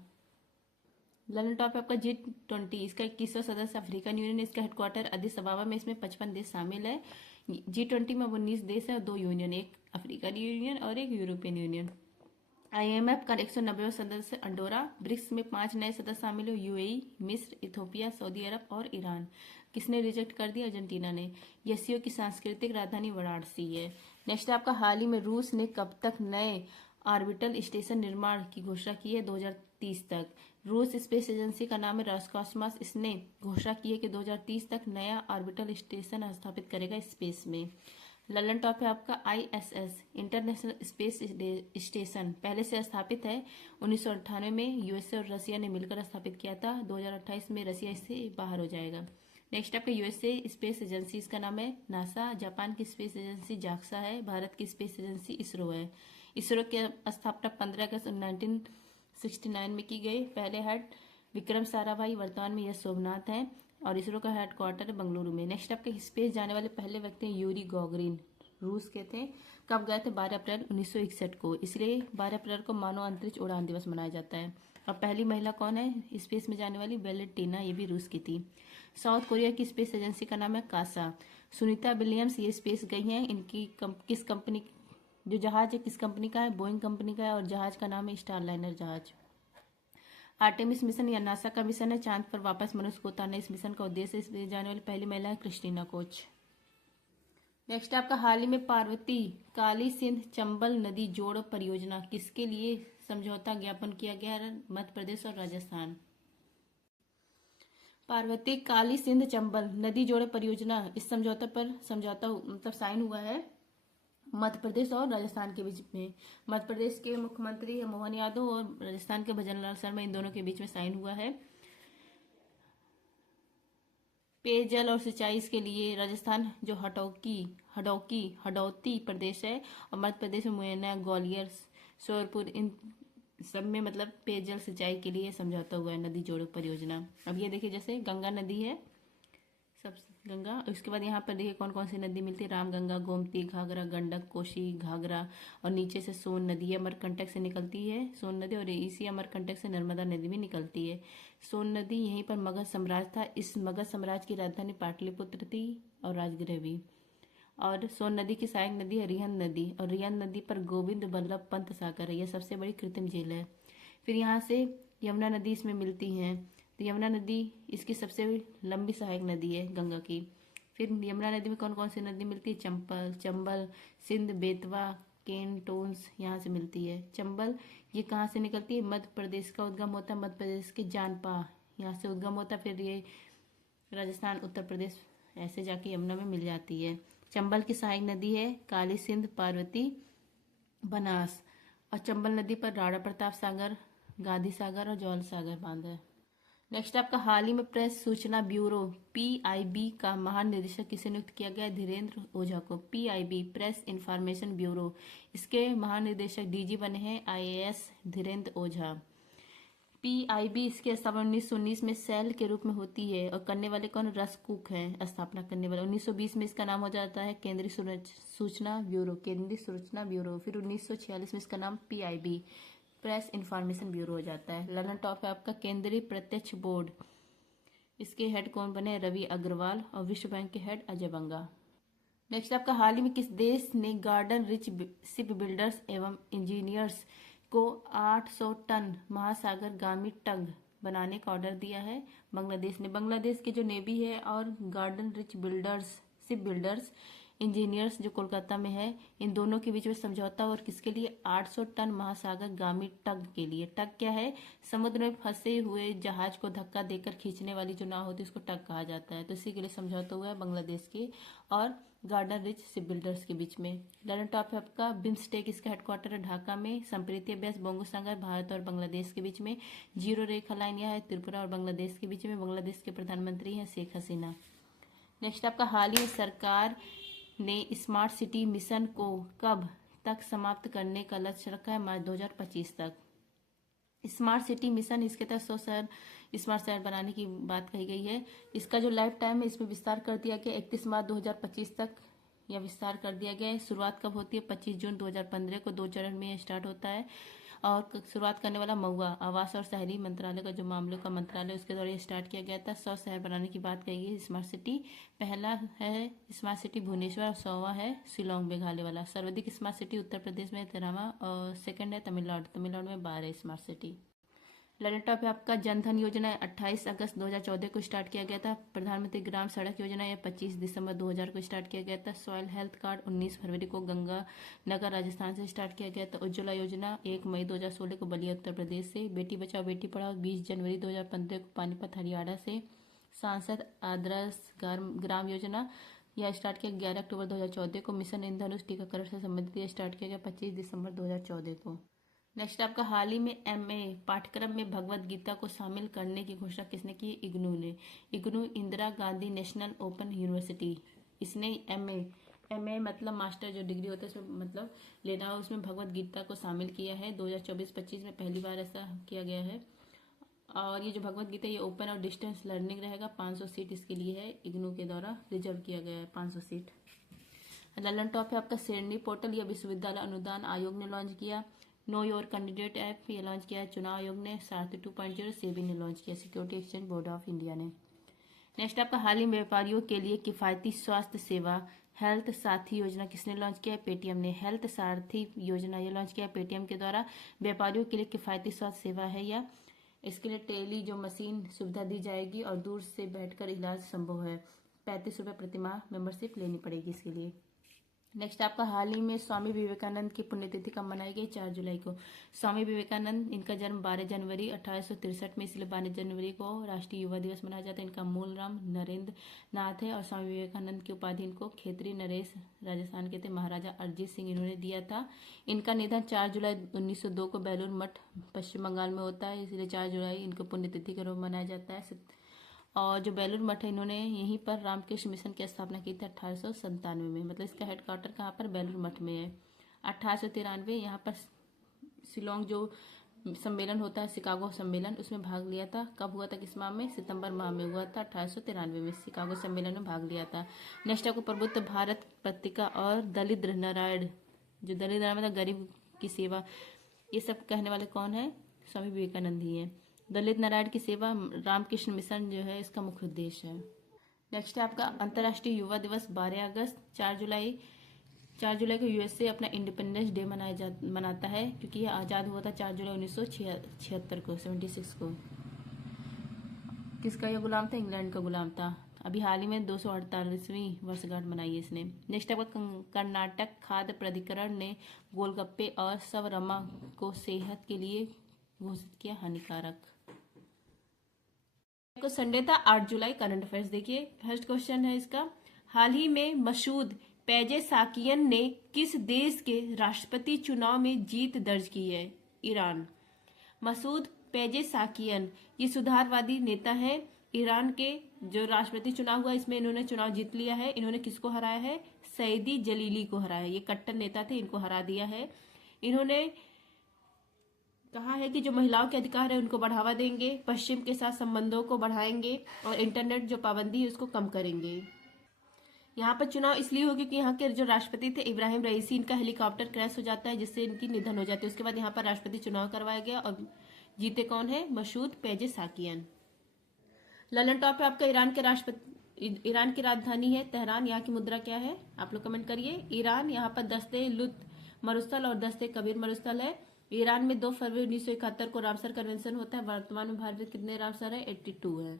ललन टॉप आपका G20, इसका 21वां सदस्य अफ्रीकन यूनियन, इसका हेडक्वार्टर अदिस अबाबा में। इसमें 55 देश शामिल है। G20 में 19 देश है और 2 यूनियन, एक अफ्रीकन यूनियन और एक यूरोपियन यूनियन। IMF का 190वां सदस्य अंडोरा। ब्रिक्स में 5 नए सदस्य शामिल है, UAE, मिस्र, इथोपिया, सऊदी अरब और ईरान। किसने रिजेक्ट कर दिया? अर्जेंटीना ने। यसीओ की सांस्कृतिक राजधानी वाराणसी है। नेक्स्ट आपका हाल ही में रूस ने कब तक नए ऑर्बिटल स्टेशन निर्माण की घोषणा की है? 2030 तक। रूस स्पेस एजेंसी का नाम है रॉसकॉस्मॉस। इसने घोषणा की है कि 2030 तक नया ऑर्बिटल स्टेशन स्थापित करेगा स्पेस में। ललन टॉप है आपका ISS इंटरनेशनल स्पेस स्टेशन पहले से स्थापित है। 1998 में USA और रसिया ने मिलकर स्थापित किया था। 2028 में रसिया इससे बाहर हो जाएगा। नेक्स्ट आपका USA स्पेस एजेंसी, इसका नाम है नासा। जापान की स्पेस एजेंसी जाक्सा है। भारत की स्पेस एजेंसी इसरो है। इसरो की स्थापना 15 अगस्त 1969 में की गई। पहले हेड विक्रम साराभाई, वर्तमान में यश सोमनाथ हैं, और इसरो का हेडक्वार्टर है बेंगलुरु में। नेक्स्ट आपके स्पेस जाने वाले पहले व्यक्ति हैं यूरी गॉगरिन, रूस के थे। कब गए थे? 12 अप्रैल 1961 को, इसलिए 12 अप्रैल को मानव अंतरिक्ष उड़ान दिवस मनाया जाता है। और पहली महिला कौन है स्पेस में जाने वाली? वेलेंटिना, ये भी रूस की थी। साउथ कोरिया की स्पेस एजेंसी का नाम है कासा। सुनीता विलियम्स ये स्पेस गई हैं। इनकी किस कंपनी, जो जहाज है किस कंपनी का है? बोइंग कंपनी का है, और जहाज का नाम है स्टारलाइनर जहाज। आर्टेमिस मिशन या नासा का मिशन है, चांद पर वापस मनुष्य को उतारना इस मिशन का उद्देश्य। इसमें जाने वाली पहली महिला है क्रिस्टीना कोच। नेक्स्ट आपका हाल ही में पार्वती काली सिंध चंबल नदी जोड़ परियोजना किसके लिए समझौता ज्ञापन किया गया है? मध्य प्रदेश और राजस्थान। पार्वती काली सिंध चंबल नदी जोड़ परियोजना, इस समझौते पर समझौता मतलब साइन हुआ है मध्य प्रदेश और राजस्थान के बीच में। मध्य प्रदेश के मुख्यमंत्री मोहन यादव और राजस्थान के भजन लाल शर्मा, इन दोनों के बीच में साइन हुआ है। पेयजल और सिंचाई इसके लिए राजस्थान जो हडौती प्रदेश है और मध्य प्रदेश में मुरैना, ग्वालियर, श्योपुर, इन सब में मतलब पेयजल सिंचाई के लिए समझौता हुआ है नदी जोड़ परियोजना। अब ये देखिए जैसे गंगा नदी है, सब गंगा, उसके बाद यहाँ पर देखिए कौन कौन सी नदी मिलती है। रामगंगा, गोमती, घाघरा, गंडक, कोसी, घाघरा, और नीचे से सोन नदी है, अमरकंटक से निकलती है सोन नदी, और इसी अमरकंटक से नर्मदा नदी भी निकलती है। सोन नदी यहीं पर मगध साम्राज्य था, इस मगध साम्राज्य की राजधानी पाटलिपुत्र थी और राजगृह भी। और सोन नदी की सहायक नदी है रिहंद नदी, और रिहंद नदी पर गोविंद बल्लभ पंत सागर है, यह सबसे बड़ी कृत्रिम झील है। फिर यहाँ से यमुना नदी इसमें मिलती है, तो यमुना नदी इसकी सबसे लंबी सहायक नदी है गंगा की। फिर यमुना नदी में कौन कौन सी नदी मिलती है? चंबल, सिंध, बेतवा, केन, टोंस, यहाँ से मिलती है। चंबल ये कहाँ से निकलती है? मध्य प्रदेश का उद्गम होता है, मध्य प्रदेश के जानपा यहाँ से उद्गम होता है, फिर ये राजस्थान, उत्तर प्रदेश, ऐसे जाके यमुना में मिल जाती है। चंबल की सहायक नदी है काली सिंध, पार्वती, बनास, और चंबल नदी पर राणा प्रताप सागर, गांधी सागर और जौहर सागर बांध है। नेक्स्ट आपका हाल ही में प्रेस सूचना ब्यूरो पीआईबी का महानिदेशक किसे नियुक्त किया गया? धीरेन्द्र ओझा को। पीआईबी प्रेस इंफॉर्मेशन ब्यूरो, इसके महानिदेशक डीजी बने हैं आईएएस धीरेन्द्र ओझा। पीआईबी इसके स्थापना 1919 में सेल के रूप में होती है, और करने वाले कौन? रस कुक हैं स्थापना करने वाले। 1920 में इसका नाम हो जाता है केंद्रीय सूचना ब्यूरो, केंद्रीय सूचना ब्यूरो। फिर 1946 में इसका नाम पीआईबी प्रेस इंफॉर्मेशन ब्यूरो हो जाता है। ललन टॉप है आपका केंद्रीय प्रत्यक्ष बोर्ड, इसके हेड कौन बने? रवि अग्रवाल, और विश्व बैंक के हेड अजय बंगा। नेक्स्ट आपका हाल ही में किस देश ने गार्डन रिच शिप बिल्डर्स एवं इंजीनियर्स को 800 टन महासागर गामी टग बनाने का ऑर्डर दिया है? बांग्लादेश ने। बांग्लादेश के जो नेवी है और garden rich builders ship builders engineers जो कोलकाता में है, इन दोनों के बीच में समझौता, और किसके लिए? 800 टन महासागर गामी टग के लिए। टग क्या है? समुद्र में फंसे हुए जहाज को धक्का देकर खींचने वाली जो नाव होती है उसको टग कहा जाता है, तो इसी के लिए समझौता हुआ है बांग्लादेश के और गार्डन रिच शिप बिल्डर्स के बीच में। ललन टॉप है आपका बिम्स्टेक, इसका हेडक्वार्टर है ढाका में। संप्रीति अभ्यास बोंगो सांगर भारत और बांग्लादेश के बीच में। जीरो रेखा लाइन यह है त्रिपुरा और बांग्लादेश के बीच में। बांग्लादेश के प्रधानमंत्री हैं शेख हसीना। नेक्स्ट आपका हाल ही में सरकार ने स्मार्ट सिटी मिशन को कब तक समाप्त करने का लक्ष्य रखा है? मार्च 2025 तक। स्मार्ट सिटी मिशन, इसके तहत 100 शहर स्मार्ट शहर बनाने की बात कही गई है। इसका जो लाइफ टाइम है इसमें विस्तार कर दिया गया 31 मार्च 2025 तक, यह विस्तार कर दिया गया है। शुरुआत कब होती है? 25 जून 2015 को 2 चरण में स्टार्ट होता है, और शुरुआत करने वाला महुआ आवास और शहरी मंत्रालय का जो मामलों का मंत्रालय उसके द्वारा स्टार्ट किया गया था। 100 शहर बनाने की बात कही गई स्मार्ट सिटी। पहला है स्मार्ट सिटी भुवनेश्वर और 100वां है शिलोंग मेघालय वाला। सर्वाधिक स्मार्ट सिटी उत्तर प्रदेश में 13वां, और सेकंड है तमिलनाडु में 12 स्मार्ट सिटी। ललन टॉप है आपका जनधन योजना 28 अगस्त 2014 को स्टार्ट किया गया था। प्रधानमंत्री ग्राम सड़क योजना यह 25 दिसंबर 2000 को स्टार्ट किया गया था। सॉइल हेल्थ कार्ड 19 फरवरी को गंगानगर राजस्थान से स्टार्ट किया गया था। उज्ज्वला योजना 1 मई 2016 को बलिया उत्तर प्रदेश से। बेटी बचाओ बेटी पढ़ाओ 20 जनवरी 2015 को पानीपत हरियाणा से। सांसद आदर्श ग्राम योजना यह स्टार्ट किया 11 अक्टूबर 2014 को। मिशन इंद्रधनुष टीकाकरण से संबंधित यह स्टार्ट किया गया 25 दिसंबर 2014 को। नेक्स्ट आपका हाल ही में एमए पाठ्यक्रम में भगवत गीता को शामिल करने की घोषणा किसने की? इग्नू ने। IGNOU Indira Gandhi national open university, इसने एमए मतलब मास्टर जो डिग्री होता है उसमें मतलब लेना हो, उसमें भगवत गीता को शामिल किया है। 2024-25 में पहली बार ऐसा किया गया है। और ये जो भगवत गीता ये ओपन और डिस्टेंस लर्निंग रहेगा। 500 सीट इसके लिए है, इग्नू के द्वारा रिजर्व किया गया है 500 सीट। ललन टॉप है आपका शेरनी पोर्टल, यह विश्वविद्यालय अनुदान आयोग ने लॉन्च किया। नो योर कैंडिडेट ऐप ये लॉन्च किया है चुनाव आयोग ने। सारथी 2.0 सेबी ने लॉन्च किया, security exchange board of India ने। नेक्स्ट आपका हाल ही में व्यापारियों के लिए किफायती स्वास्थ्य सेवा हेल्थ साथी योजना किसने लॉन्च किया है? पेटीएम ने। हेल्थ सारथी योजना ये लॉन्च किया है पेटीएम के द्वारा। व्यापारियों के लिए किफायती स्वास्थ्य सेवा है यह। इसके लिए टेली जो मशीन सुविधा दी जाएगी और दूर से बैठकर इलाज संभव है। 35 रुपये प्रतिमाह मेंबरशिप लेनी पड़ेगी इसके लिए। नेक्स्ट आपका हाल ही में स्वामी विवेकानंद की पुण्यतिथि कब मनाई गई? 4 जुलाई को। स्वामी विवेकानंद, इनका जन्म 12 जनवरी 1863 में, इसलिए 12 जनवरी को राष्ट्रीय युवा दिवस मनाया जाता है। इनका मूल नाम नरेंद्र नाथ है और स्वामी विवेकानंद की उपाधि इनको खेतरी नरेश राजस्थान के थे महाराजा अरिजीत सिंह इन्होंने दिया था। इनका निधन 4 जुलाई 1902 को बेलूर मठ पश्चिम बंगाल में होता है, इसलिए 4 जुलाई इनको पुण्यतिथि के रूप में मनाया जाता है। और जो बेलूर मठ है, इन्होंने यहीं पर रामकृष्ण मिशन की स्थापना की थी 1897 में। मतलब इसका हेडक्वार्टर कहाँ पर? बेलूर मठ में है। 1893 यहाँ पर शिलोंग जो सम्मेलन होता है, शिकागो सम्मेलन, उसमें भाग लिया था। कब हुआ था? किस माह में? सितंबर माह में हुआ था। 1893 में शिकागो सम्मेलन में भाग लिया था। नेक्स्ट आपको प्रबुद्ध भारत पत्रिका और दलित नारायण, जो दलित नारायण मतलब गरीब की सेवा, ये सब कहने वाले कौन है? स्वामी विवेकानंद ही है। दलित नारायण की सेवा, रामकृष्ण मिशन जो है इसका मुख्य उद्देश्य है। नेक्स्ट है आपका अंतर्राष्ट्रीय युवा दिवस 12 अगस्त। 4 जुलाई को यूएसए अपना इंडिपेंडेंस डे मनाता है, क्योंकि यह आज़ाद हुआ था 4 जुलाई 1976 को, 76 को। किसका यह गुलाम था? इंग्लैंड का गुलाम था। अभी हाल ही में 248वीं वर्षगांठ मनाई है इसने। नेक्स्ट आपका कर्नाटक खाद्य प्राधिकरण ने गोलगप्पे और शवरमा को सेहत के लिए घोषित किया हानिकारक। को संडे था 8 जुलाई। करंट अफेयर्स देखिए, फर्स्ट क्वेश्चन है इसका, हाल ही में मसूद पेजेसाकियन ने किस देश के राष्ट्रपति चुनाव में जीत दर्ज की है? ईरान। मसूद पेजेसाकियन ये सुधारवादी नेता है। ईरान के जो राष्ट्रपति चुनाव हुआ इसमें इन्होंने चुनाव जीत लिया है। इन्होंने किसको हराया है? सईदी जलीली को हराया है। ये कट्टर नेता थे, इनको हरा दिया है। इन्होंने कहा है कि जो महिलाओं के अधिकार है उनको बढ़ावा देंगे, पश्चिम के साथ संबंधों को बढ़ाएंगे और इंटरनेट जो पाबंदी है उसको कम करेंगे। यहाँ पर चुनाव इसलिए होगी कि यहाँ के जो राष्ट्रपति थे इब्राहिम रईसी, इनका हेलीकॉप्टर क्रैश हो जाता है जिससे इनकी निधन हो जाती है। उसके बाद यहाँ पर राष्ट्रपति चुनाव करवाया गया और जीते कौन है? मसूद पेजेसाकियन। ललन टॉप पे आपका ईरान की राजधानी है तेहरान। यहाँ की मुद्रा क्या है? आप लोग कमेंट करिए। ईरान, यहाँ पर दस्ते लुत मरुस्थल और दस्ते कबीर मरुस्थल है। ईरान में 2 फरवरी 1971 को रामसर कन्वेंशन होता है। वर्तमान में भारत में कितने रामसर है? 82 है।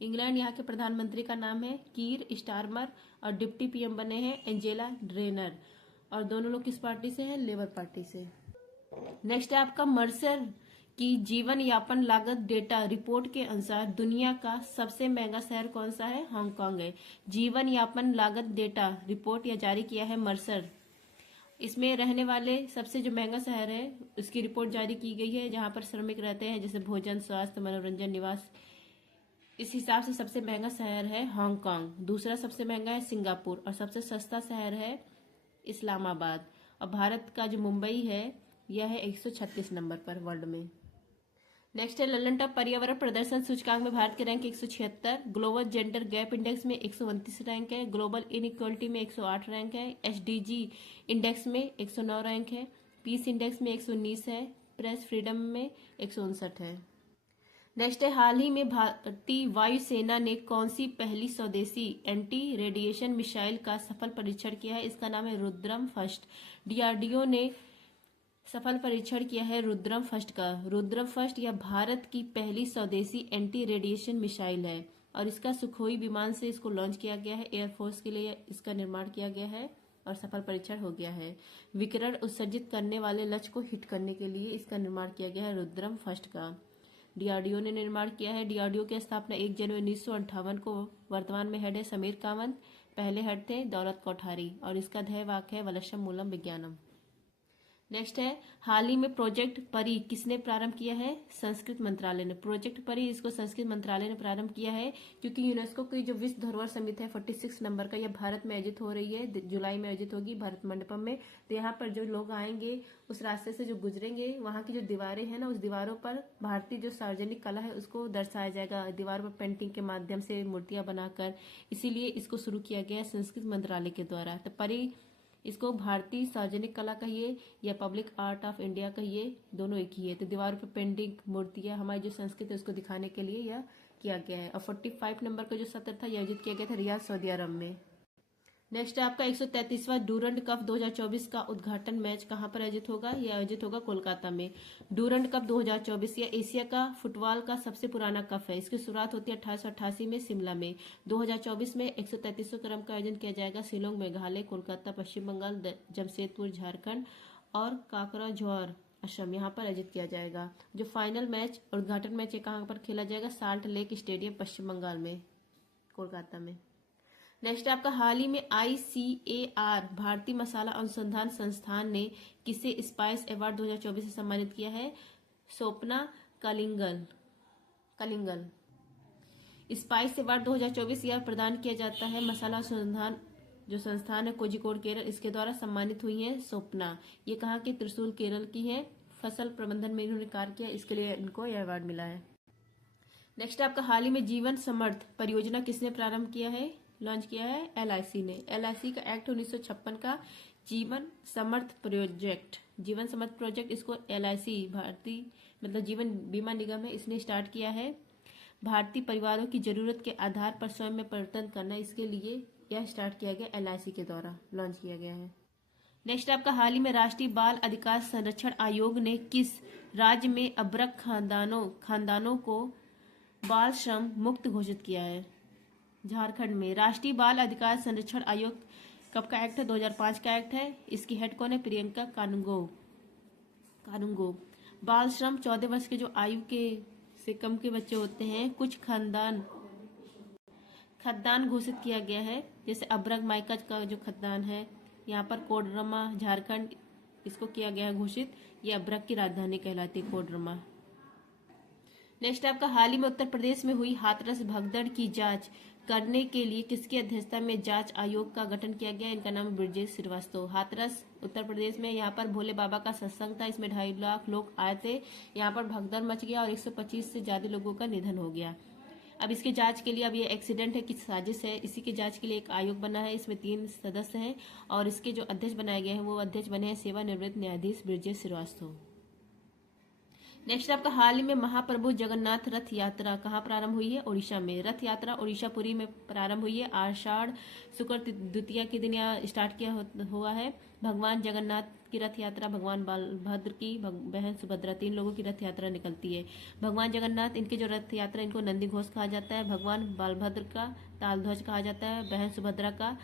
इंग्लैंड, यहाँ के प्रधानमंत्री का नाम है कीर स्टारमर और डिप्टी पीएम बने हैं एंजेला ड्रेनर, और दोनों लोग किस पार्टी से हैं? लेबर पार्टी से। नेक्स्ट है आपका मर्सर की जीवन यापन लागत डेटा रिपोर्ट के अनुसार दुनिया का सबसे महंगा शहर कौन सा है? हांगकांग है। जीवन यापन लागत डेटा रिपोर्ट यह जारी किया है मर्सर। इसमें रहने वाले सबसे जो महंगा शहर है उसकी रिपोर्ट जारी की गई है, जहां पर श्रमिक रहते हैं, जैसे भोजन, स्वास्थ्य, मनोरंजन, निवास। इस हिसाब से सबसे महंगा शहर है हांगकांग। दूसरा सबसे महंगा है सिंगापुर और सबसे सस्ता शहर है इस्लामाबाद। और भारत का जो मुंबई है यह है 136 नंबर पर वर्ल्ड में। नेक्स्ट है ललन टॉप पर्यावरण प्रदर्शन सूचकांक में भारत के rank 176, global gender gap index में 129 रैंक है, ग्लोबल इनइक्वालिटी में 108 रैंक है, एसडीजी इंडेक्स में 109 रैंक है, पीस इंडेक्स में 119 है, प्रेस फ्रीडम में 159 है। नेक्स्ट है हाल ही में भारतीय वायुसेना ने कौन सी पहली स्वदेशी एंटी रेडिएशन मिसाइल का सफल परीक्षण किया है? इसका नाम है रुद्रम फर्स्ट। डीआरडीओ ने सफल परीक्षण किया है रुद्रम फर्स्ट का। रुद्रम फर्स्ट यह भारत की पहली स्वदेशी एंटी रेडिएशन मिसाइल है और इसका सुखोई विमान से इसको लॉन्च किया गया है। एयरफोर्स के लिए इसका निर्माण किया गया है और सफल परीक्षण हो गया है। विकिरण उत्सर्जित करने वाले लक्ष्य को हिट करने के लिए इसका निर्माण किया गया है रुद्रम फर्स्ट का। डीआरडीओ ने निर्माण किया है। डीआरडीओ की स्थापना 1 जनवरी 1958 को। वर्तमान में हेड है समीर कामत, पहले हेड थे दौलत कोठारी और इसका ध्येय वाक्य है वलशम मूलम विज्ञानम। नेक्स्ट है हाल ही में प्रोजेक्ट परी किसने प्रारंभ किया है? संस्कृत मंत्रालय ने। प्रोजेक्ट परी इसको संस्कृत मंत्रालय ने प्रारंभ किया है क्योंकि यूनेस्को की जो विश्व धरोहर समिति है 46 नंबर का, यह भारत में आयोजित हो रही है। जुलाई में आयोजित होगी भारत मंडपम में। तो यहाँ पर जो लोग आएंगे उस रास्ते से जो गुजरेंगे, वहाँ की जो दीवारें हैं ना, उस दीवारों पर भारतीय जो सार्वजनिक कला है उसको दर्शाया जाएगा, दीवारों पर पेंटिंग के माध्यम से मूर्तियां बनाकर। इसीलिए इसको शुरू किया गया है संस्कृत मंत्रालय के द्वारा। तो परी इसको भारतीय सार्वजनिक कला कहिए या पब्लिक आर्ट ऑफ इंडिया कहिए, दोनों एक ही है। तो दीवारों पर पेंटिंग, मूर्तियां, हमारी जो संस्कृति है उसको दिखाने के लिए यह किया गया है। और 45 नंबर का जो सत्र था यह आयोजित किया गया था रियाद, सऊदी अरब में। नेक्स्ट है आपका 133वां डूरंड कप 2024 का उद्घाटन मैच कहाँ पर आयोजित होगा? यह आयोजित होगा कोलकाता में। डूरंड कप 2024 यह एशिया का फुटबॉल का सबसे पुराना कप है। इसकी शुरुआत होती है 1888 में शिमला में। 2024 में 133वें क्रम का आयोजन किया जाएगा शिलोंग मेघालय, कोलकाता पश्चिम बंगाल, जमशेदपुर झारखंड और काकराझोर असम यहाँ पर आयोजित किया जाएगा। जो फाइनल मैच उद्घाटन मैच है कहाँ पर खेला जाएगा? साल्ट लेक स्टेडियम पश्चिम बंगाल में, कोलकाता में। नेक्स्ट आपका हाल ही में ICAR भारतीय मसाला अनुसंधान संस्थान ने किसे स्पाइस अवार्ड 2024 से सम्मानित किया है? स्वप्ना कलिंगल। स्पाइस अवार्ड 2024 यह प्रदान किया जाता है मसाला अनुसंधान जो संस्थान है कोझिकोड केरल, इसके द्वारा सम्मानित हुई है स्वप्ना। ये कहाँ के? त्रिशूल केरल की है। फसल प्रबंधन में इन्होंने कार्य किया, इसके लिए इनको यह अवार्ड मिला है। नेक्स्ट आपका हाल ही में जीवन समर्थ परियोजना किसने प्रारंभ किया है, लॉन्च किया है? LIC ने। LIC का एक्ट 1956 का जीवन समर्थ प्रोजेक्ट इसको LIC भारतीय मतलब जीवन बीमा निगम है, इसने स्टार्ट किया है। भारतीय परिवारों की जरूरत के आधार पर स्वयं में परिवर्तन करना, इसके लिए यह स्टार्ट किया गया, LIC के द्वारा लॉन्च किया गया है। नेक्स्ट आपका हाल ही में राष्ट्रीय बाल अधिकार संरक्षण आयोग ने किस राज्य में अब्रक खानदानों को बाल श्रम मुक्त घोषित किया है? झारखंड में। राष्ट्रीय बाल अधिकार संरक्षण आयोग कब का एक्ट है? 2005 का एक्ट है। इसकी हेड कौन है? प्रियंका कानूंगो। बाल श्रम 14 वर्ष के जो आयु के से कम के बच्चे होते हैं, कुछ खद्दान घोषित किया गया है, जैसे अब्रक माइका का जो खद्दान है, यहाँ पर कोडरमा झारखंड इसको किया गया है घोषित। ये अब्रक की राजधानी कहलाती है कोडरमा। नेक्स्ट आपका हाल ही में उत्तर प्रदेश में हुई हाथरस भगदड़ की जांच करने के लिए किसकी अध्यक्षता में जांच आयोग का गठन किया गया? इनका नाम ब्रजेश श्रीवास्तव। हाथरस उत्तर प्रदेश में, यहाँ पर भोले बाबा का सत्संग था, इसमें 2.5 लाख लोग आए थे। यहाँ पर भगदड़ मच गया और 125 से ज्यादा लोगों का निधन हो गया। अब इसके जांच के लिए, अब ये एक्सीडेंट है कि साजिश है, इसी की जांच के लिए एक आयोग बना है। इसमें 3 सदस्य हैं और इसके जो अध्यक्ष बनाए गए हैं वो अध्यक्ष बने हैं सेवानिवृत्त न्यायाधीश ब्रजेश श्रीवास्तव। नेक्स्ट आपका हाल ही में महाप्रभु जगन्नाथ रथ यात्रा कहाँ प्रारंभ हुई है? ओडिशा में। रथ यात्रा ओडिशापुरी में प्रारंभ हुई है। आषाढ़ शुक्ल द्वितीया के दिन यहाँ स्टार्ट किया हुआ है। भगवान जगन्नाथ की रथ यात्रा, भगवान बलभद्र की बहन सुभद्रा, 3 लोगों की रथ यात्रा निकलती है। भगवान जगन्नाथ इनके जो रथ यात्रा इनको नंदी घोष कहा जाता है। भगवान बलभद्र का तालध्वज कहा जाता है। बहन सुभद्रा का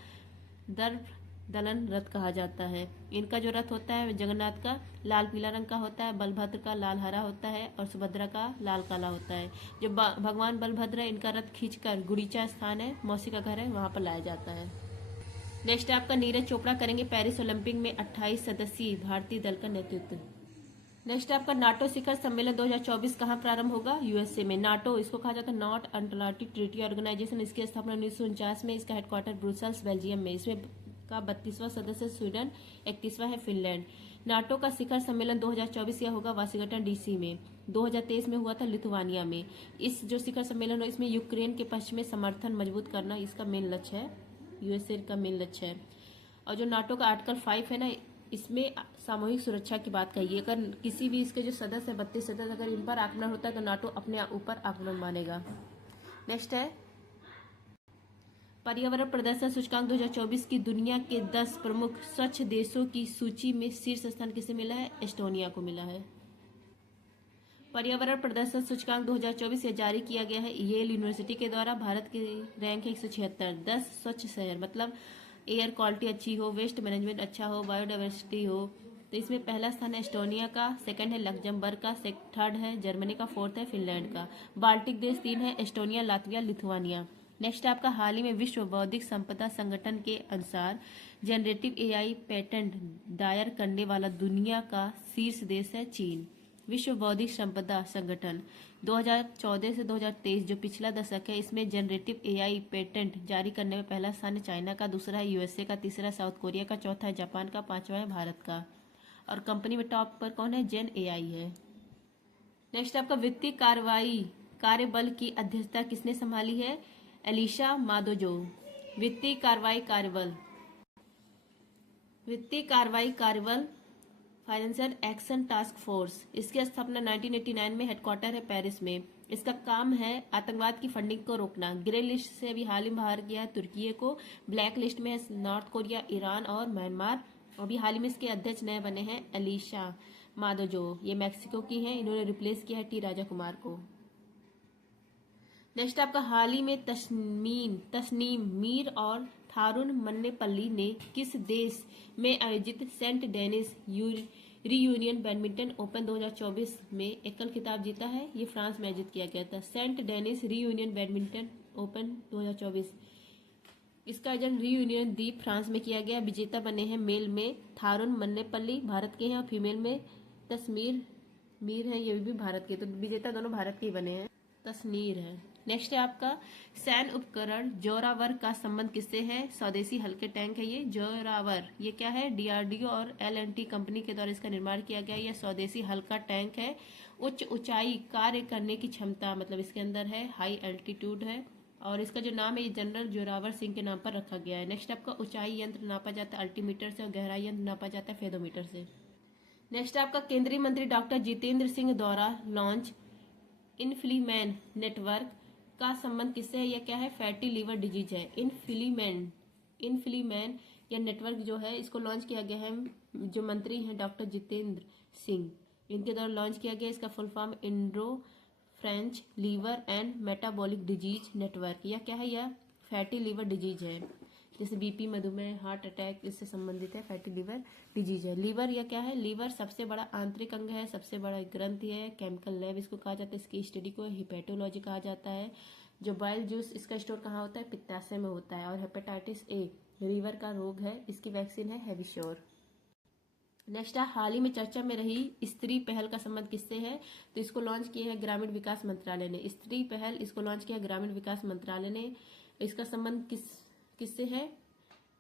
दर्भ दलन रथ कहा जाता है। इनका जो रथ होता है जगन्नाथ का लाल पीला रंग का होता है, बलभद्र का लाल हरा होता है और सुभद्रा का लाल काला होता है। जो भगवान बलभद्र है इनका रथ खींचकर गुड़ीचा स्थान है, मौसी का घर है, वहां पर लाया जाता है। नेक्स्ट आपका नीरज चोपड़ा करेंगे पेरिस ओलंपिक में 28 सदस्यीय भारतीय दल का नेतृत्व। नेक्स्ट आपका नाटो शिखर सम्मेलन 2024 कहाँ प्रारंभ होगा? USA में। नाटो इसको कहा जाता है नॉर्थ अटलांटिक ट्रीटी ऑर्गेनाइजेशन। इसकी स्थापना 1949 में। इसका हेडक्वार्टर ब्रुसेल्स बेल्जियम में। इसमें का 32वां सदस्य स्वीडन, 31वां है फिनलैंड। नाटो का शिखर सम्मेलन 2024 यह होगा वाशिंगटन DC में। 2023 में हुआ था लिथुआनिया में। इस जो शिखर सम्मेलन है इसमें यूक्रेन के पक्ष में समर्थन मजबूत करना इसका मेन लक्ष्य है, USA का मेन लक्ष्य है। और जो नाटो का आर्टिकल 5 है ना, इसमें सामूहिक सुरक्षा की बात कही है। अगर किसी भी इसके जो सदस्य 32 सदस्य अगर इन पर आक्रमण होता है तो नाटो अपने ऊपर आक्रमण मानेगा। नेक्स्ट है पर्यावरण प्रदर्शन सूचकांक 2024 की दुनिया के 10 प्रमुख स्वच्छ देशों की सूची में शीर्ष स्थान किसे मिला है? एस्टोनिया को मिला है। पर्यावरण प्रदर्शन सूचकांक 2024 यह जारी किया गया है येल यूनिवर्सिटी के द्वारा। भारत की रैंक है 176। 10 स्वच्छ शहर मतलब एयर क्वालिटी अच्छी हो, वेस्ट मैनेजमेंट अच्छा हो, बायोडाइवर्सिटी हो। तो इसमें पहला स्थान है एस्टोनिया का, सेकंड है लक्जमबर्ग का, थर्ड है जर्मनी का, फोर्थ है फिनलैंड का। बाल्टिक देश 3 है एस्टोनिया, लातविया, लिथुआनिया। नेक्स्ट आपका हाल ही में विश्व बौद्धिक संपदा संगठन के अनुसार जनरेटिव AI पेटेंट दायर करने वाला दुनिया का शीर्ष देश है चीन। विश्व बौद्धिक संपदा संगठन 2014 से 2023 जो पिछला दशक है, इसमें जनरेटिव AI पेटेंट जारी करने में पहला स्थान है चाइना का, दूसरा है USA का, तीसरा साउथ कोरिया का, चौथा है जापान का, 5वां है भारत का। और कंपनी में टॉप पर कौन है? जेन AI है। नेक्स्ट आपका वित्तीय कार्यबल की अध्यक्षता किसने संभाली है? एलिशा मादोजो। वित्तीय कार्रवाई कार्यबल फाइनेंशियल एक्शन टास्क फोर्स, इसकी स्थापना 1989 में, हेडक्वार्टर है पेरिस में। इसका काम है आतंकवाद की फंडिंग को रोकना। ग्रे लिस्ट से अभी हाल ही में बाहर किया है तुर्की को। ब्लैक लिस्ट में है नॉर्थ कोरिया, ईरान और म्यांमार। अभी हाल ही में इसके अध्यक्ष नए बने हैं एलिशा मादोजो, ये मैक्सिको की हैं। इन्होंने रिप्लेस किया है टी राजा कुमार को। नेक्स्ट आपका हाल ही में तस्नीम मीर और थारुन मन्नेपल्ली ने किस देश में आयोजित Saint Denis Reunion badminton Open 2024 में एकल खिताब जीता है? ये फ्रांस में आयोजित किया गया था। Saint Denis Reunion badminton Open 2024, इसका आयोजन रीयूनियन द्वीप फ्रांस में किया गया। विजेता बने हैं मेल में थारुन मन्नेपल्ली, भारत के हैं, और फीमेल में तस्मीर मीर है, ये भी भारत के। तो विजेता दोनों भारत के ही बने हैं, तस्नीर है। नेक्स्ट है आपका सैन्य उपकरण जोरावर का संबंध किससे है? स्वदेशी हल्के टैंक है ये जोरावर। ये क्या है? डीआरडीओ और एल&टी कंपनी के द्वारा इसका निर्माण किया गया। यह स्वदेशी हल्का टैंक है। उच्च ऊंचाई कार्य करने की क्षमता, मतलब इसके अंदर है, हाई एल्टीट्यूड है। और इसका जो नाम है ये जनरल जोरावर सिंह के नाम पर रखा गया है। नेक्स्ट आपका ऊंचाई यंत्र नापा जाता है अल्टीमीटर से, और गहराई यंत्र नापा जाता है फेदोमीटर से। नेक्स्ट आपका केंद्रीय मंत्री डॉक्टर जितेंद्र सिंह द्वारा लॉन्च इन्फ्लीमैन नेटवर्क का संबंध किससे है? यह क्या है? फैटी लीवर डिजीज है। इन्फ्लीमैन या नेटवर्क जो है इसको लॉन्च किया गया है, जो मंत्री हैं डॉक्टर जितेंद्र सिंह, इनके द्वारा लॉन्च किया गया। इसका full form Indo French liver and metabolic disease network. यह क्या है? यह फैटी लीवर डिजीज है, जैसे बीपी, मधुमेह, हार्ट अटैक, इससे संबंधित है, फैटी लीवर डिजीज है। लीवर या क्या है? लीवर सबसे बड़ा आंतरिक अंग है, सबसे बड़ा ग्रंथि है, केमिकल लैब इसको कहा जाता है। इसकी स्टडी को हिपेटोलॉजी कहा जाता है। जो बाइल जूस इसका स्टोर कहाँ होता है? पित्ताशय में होता है। और हेपेटाइटिस ए लीवर का रोग है, इसकी वैक्सीन है हेविश्योर। नेक्स्ट है हाल ही में चर्चा में रही स्त्री पहल का संबंध किससे है? तो इसको लॉन्च किया है ग्रामीण विकास मंत्रालय ने। स्त्री पहल इसको लॉन्च किया ग्रामीण विकास मंत्रालय ने। इसका संबंध किससे है?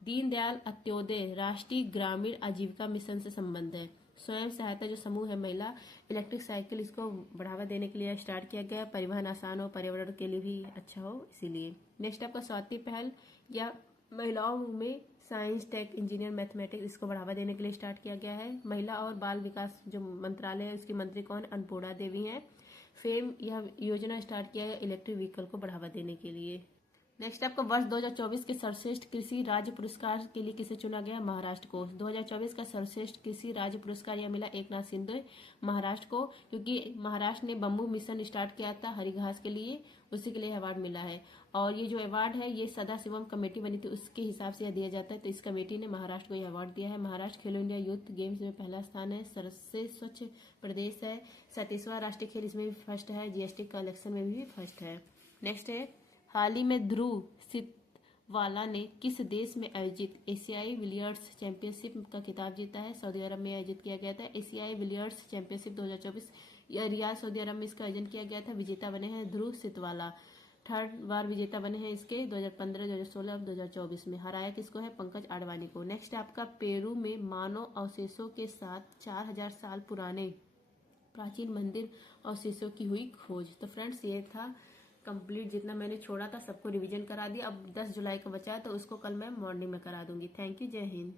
दीनदयाल अंत्योदय राष्ट्रीय ग्रामीण आजीविका मिशन से संबंध है। स्वयं सहायता जो समूह है महिला, इलेक्ट्रिक साइकिल इसको बढ़ावा देने के लिए स्टार्ट किया गया। परिवहन आसान हो, पर्यावरण के लिए भी अच्छा हो, इसीलिए। नेक्स्ट आपका स्वाति पहल या महिलाओं में साइंस, टेक, इंजीनियर, मैथमेटिक्स इसको बढ़ावा देने के लिए स्टार्ट किया गया है। महिला और बाल विकास जो मंत्रालय है उसकी मंत्री कौन? अन्नपूर्णा देवी हैं। फेम यह योजना स्टार्ट किया है इलेक्ट्रिक व्हीकल को बढ़ावा देने के लिए। नेक्स्ट आपका वर्ष 2024 के सर्वश्रेष्ठ कृषि राज्य पुरस्कार के लिए किसे चुना गया? महाराष्ट्र को। 2024 का सर्वश्रेष्ठ कृषि राज्य पुरस्कार यह मिला एकनाथ शिंदे महाराष्ट्र को, क्योंकि महाराष्ट्र ने बम्बू मिशन स्टार्ट किया था हरी घास के लिए, उसी के लिए अवार्ड मिला है। और ये जो अवार्ड है ये सदाशिवम कमेटी बनी थी, उसके हिसाब से यह दिया जाता है। तो इस कमेटी ने महाराष्ट्र को यह अवार्ड दिया है। महाराष्ट्र खेलो इंडिया यूथ गेम्स में पहला स्थान है। सबसे स्वच्छ प्रदेश है। 37वां राष्ट्रीय खेल इसमें भी फर्स्ट है। जीएसटी कलेक्शन में भी फर्स्ट है। नेक्स्ट है हाल ही में ध्रुव सितवाला ने किस देश में आयोजित एशियाई बिलियर्ड्स चैंपियनशिप का खिताब जीता है? सऊदी अरब में आयोजित किया गया था एशियाई बिलियर्ड्स चैंपियनशिप 2024। यह रियाद सऊदी अरब में इसका आयोजन किया गया था। विजेता बने हैं ध्रुव सितवाला, थर्ड बार विजेता बने हैं इसके 2015, 2016 और 2024 में। हराया किसको है? पंकज आडवाणी को। नेक्स्ट आपका पेरू में मानव अवशेषों के साथ 4000 साल पुराने प्राचीन मंदिर अवशेषों की हुई खोज। तो फ्रेंड्स ये था कंप्लीट, जितना मैंने छोड़ा था सबको रिवीजन करा दिया। अब 10 जुलाई का बचा है तो उसको कल मैं मॉर्निंग में करा दूंगी। थैंक यू, जय हिंद।